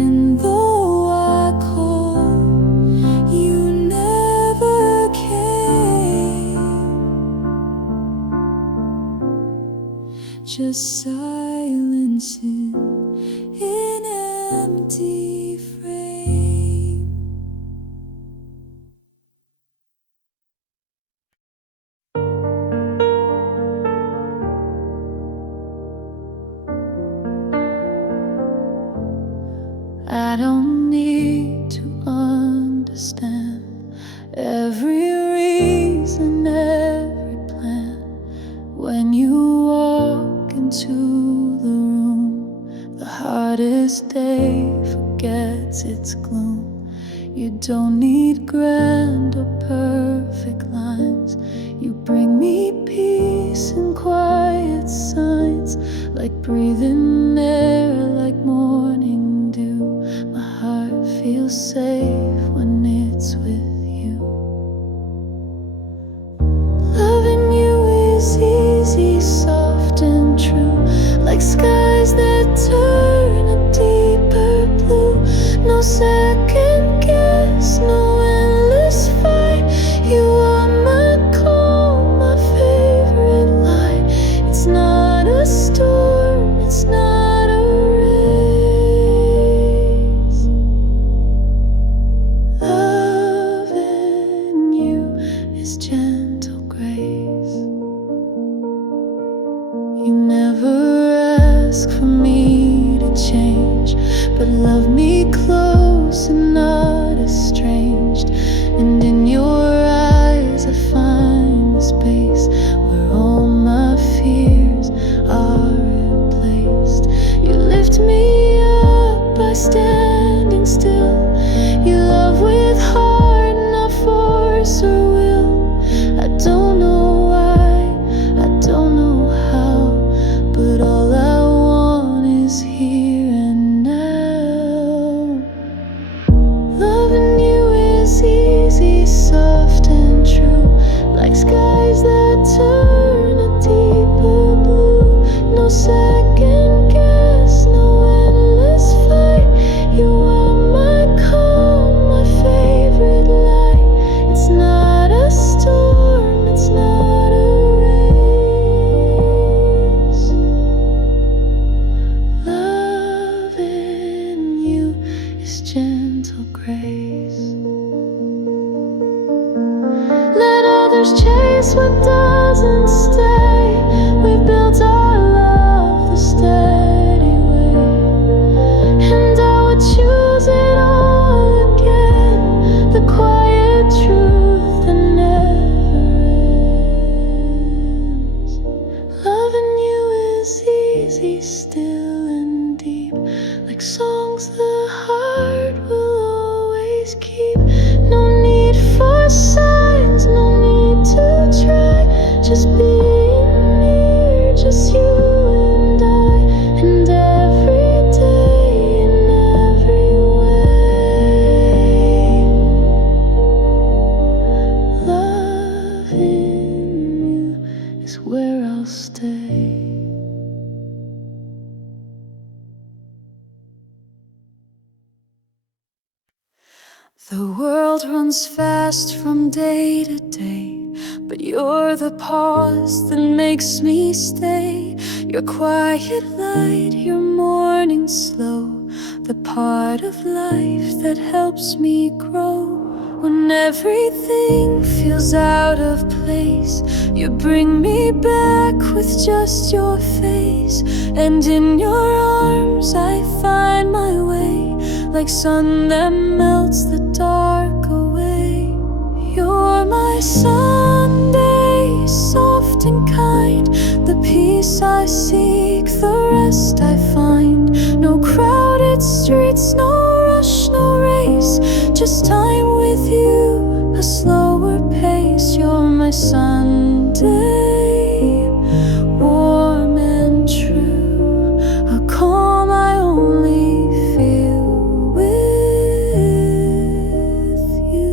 And though I call, you never came. Just silence in an empty frame. I don't need to understand every reason, every plan. When you walk into the room, the hardest day forgets its gloom. You don't need grand or perfect lines. You bring me peace and quiet signs, like breathing air, like morning dew. My heart feels safe when it's with you. Loving you is easy, soft and true, like skies that turn a deeper blue. No second guess, no endless fight. You are my calm, my favorite light. It's not a storm, it's not a race. Loving you is gentle grace. You never ask for me to change, but love me close and not estranged. And in your eyes I find the space where all my fears are replaced. You lift me up by standing still. You love with heart, not force or will. I don't know why, I don't know how, but all I want is here and now. Loving you is easy, soft and true, like skies that turn a deeper blue. No second guess, no endless fight. You are my calm, my favorite light. It's not a storm, it's not a race. Loving you is gentle grace. Let others chase what doesn't stay. We built our love the steady way, and I would choose it all again. The quiet truth that never ends. Loving you is easy, still and deep, like songs the heart will always The world runs fast from day to day, but you're the pause that makes me stay. Your quiet light, your morning slow, the part of life that helps me grow. When everything feels out of place, you bring me back with just your face. And in your arms I find my way, like sun that melts the dark away. You're my Sunday, soft and kind, the peace I seek, the rest I find. No crowded streets, no rush, no race, just time with you, a slower pace. You're my Sunday, warm and true, a calm I only feel with you.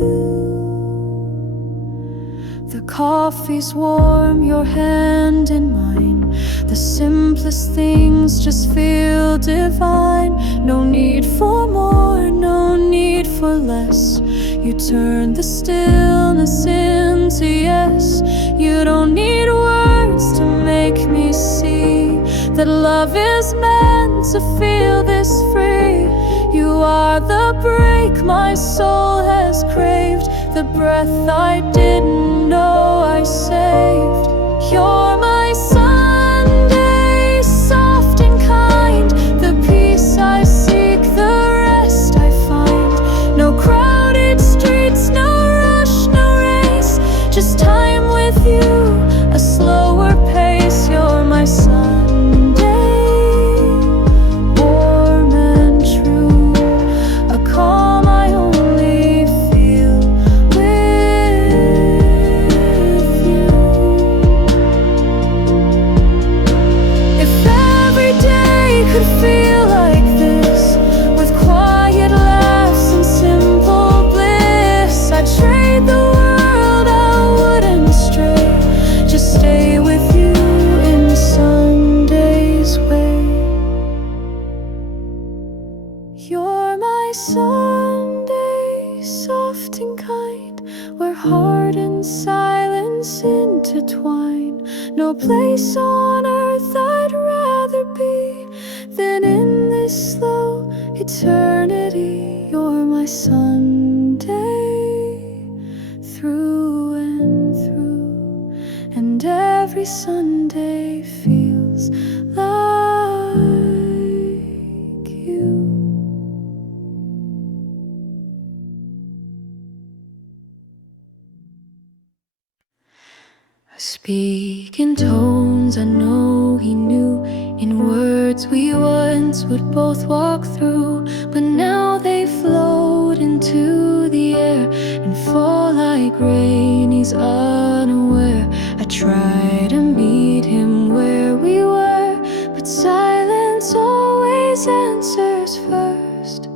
The coffee's warm, your hand in mine, the simplest things just feel divine. No need for more, no need for less. You turn the stillness into yes. You don't need words to make me see that love is meant to feel this free. You are the break my soul has craved, the breath I didn't know I saved. You're my Sunday, soft and kind, the peace I seek, the rest I find. No crowded streets, no rush, no race, just time with you, a slower pace. You're my Sunday, warm and true, a calm I only feel with you. If every day could feel like this, with quiet laughs and simple bliss, I'd trade the world, I wouldn't stray, just stay with you in Sunday's way. You're my Sunday, soft and kind, where heart and silence intertwine. No place on earth I'd rather be than in this slow eternity. You're my Sunday, through and through, and every Sunday feels like you. I speak in tones I know he knew, in words we once would both walk through, but now they float into the air and fall like rain. He's unaware. I try to meet him where we were, but silence always answers first.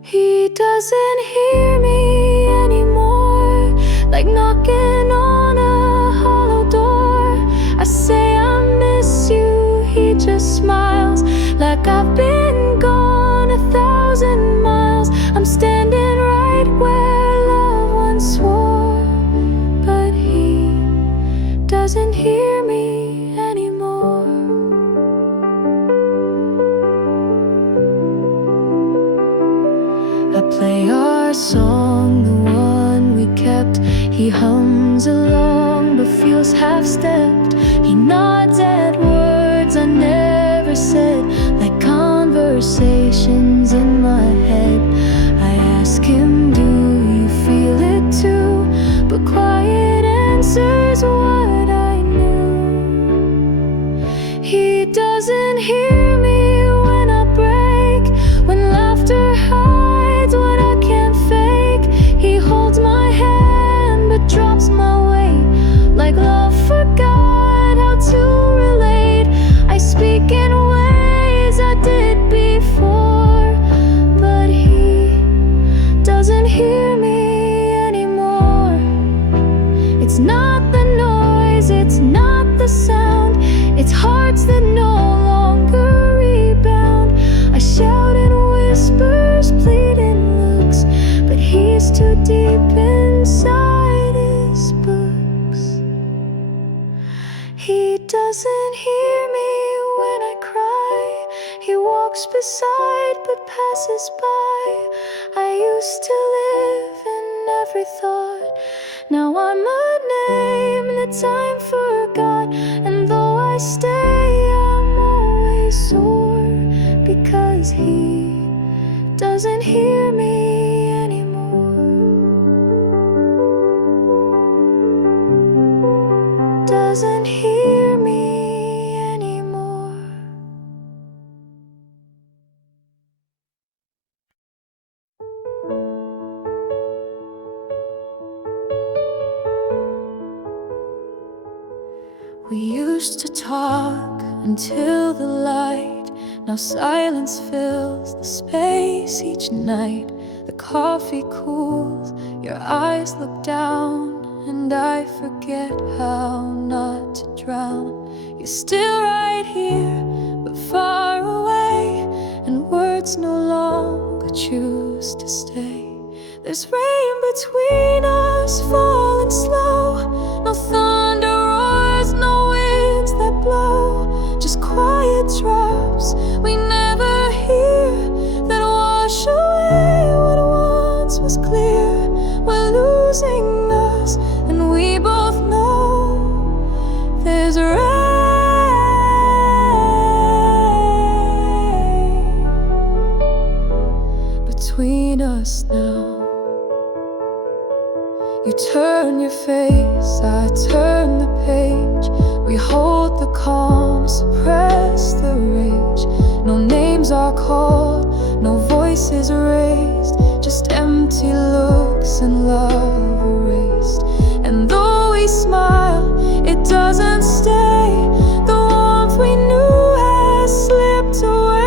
He doesn't hear me anymore, like knocking on a hollow door. I say I miss you, he just smiles, like I've been gone 1,000 miles. I'm standing right where love once swore, but he doesn't hear me anymore. I play our song, the one we kept. He hums along but feels half-stepped. He nods at words I never said, like conversations in my head. I ask him, do you feel it too? But quiet answers what I knew. He doesn't hear me when I break, when laughter hides what I can't fake. He holds my hand but drops my weight, like love forgot how to relate. I speak in ways I did before, but he doesn't hear me anymore. deep inside his books. He doesn't hear me when I cry. He walks beside but passes by. I used to live in every thought. Now I'm a name that time forgot. And though I stay, I'm always sore, because he doesn't hear me anymore. Doesn't hear me anymore. We used to talk until the light. Now silence fills the space each night. The coffee cools, your eyes look down, and I forget how not to drown. You're still right here, but far away, and words no longer choose to stay. There's rain between us, falling slow. No thunder roars, no winds that blow. Just quiet drops we never hear, that wash away what once was clear. We're losing us, and we both know there's rain between us now. You turn your face, I turn the page. We hold the calm, suppress the rage. No names are called, no voices raised, just empty looks and love erased. And though we smile, it doesn't stay. The warmth we knew has slipped away.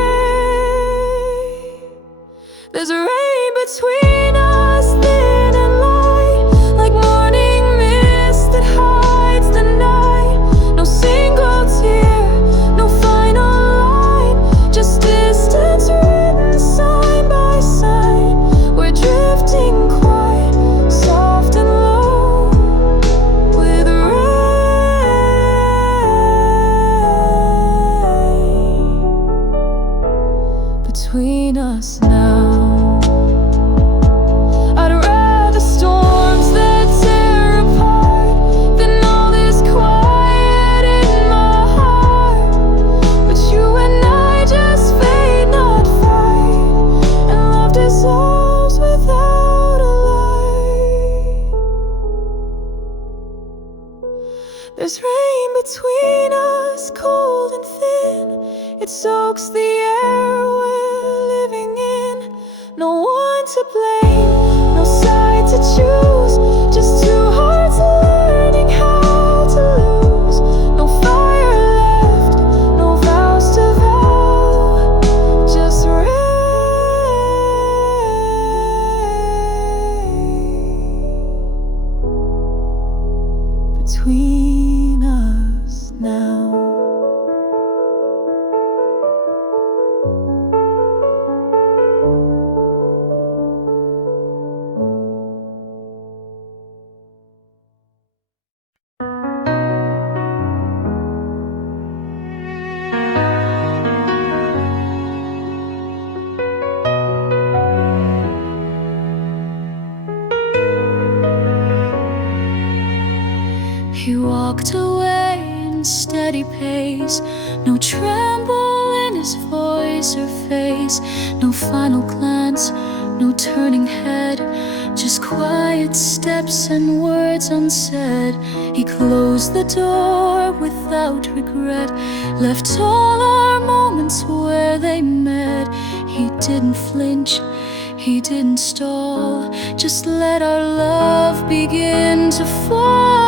There's a rain between us, thin and light, like morning mist that hides the night. No single tear, no final line, just distance written side by side. We're drifting quiet, soft and low, with rain between us now. I'd rather storms that tear apart than all this quiet in my heart. But you and I just fade, not fight, and love dissolves without a light. There's rain between us, cold and thin. It soaks the air we're living in. No one to blame, no side to choose, just two hearts learning how to lose. No fire left, no vows to vow, just rain between us now. He walked away in steady pace, no tremble in his voice or face, no final glance, no turning head, just quiet steps and words unsaid. He closed the door without regret, left all our moments where they met. He didn't flinch, he didn't stall, just let our love begin to fall.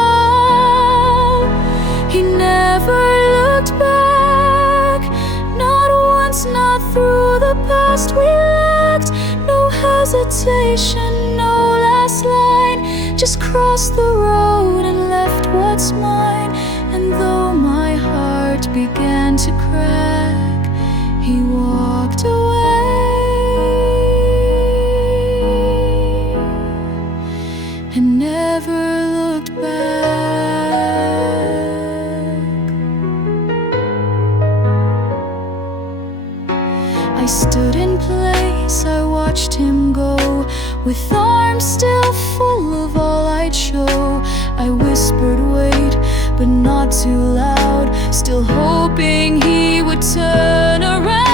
He never looked back, not once, not through the past we lacked. No hesitation, no last line, just crossed the road and left what's mine. And though my heart began to crack, he walked away. With arms still full of all I'd show, I whispered wait, but not too loud, still hoping he would turn around.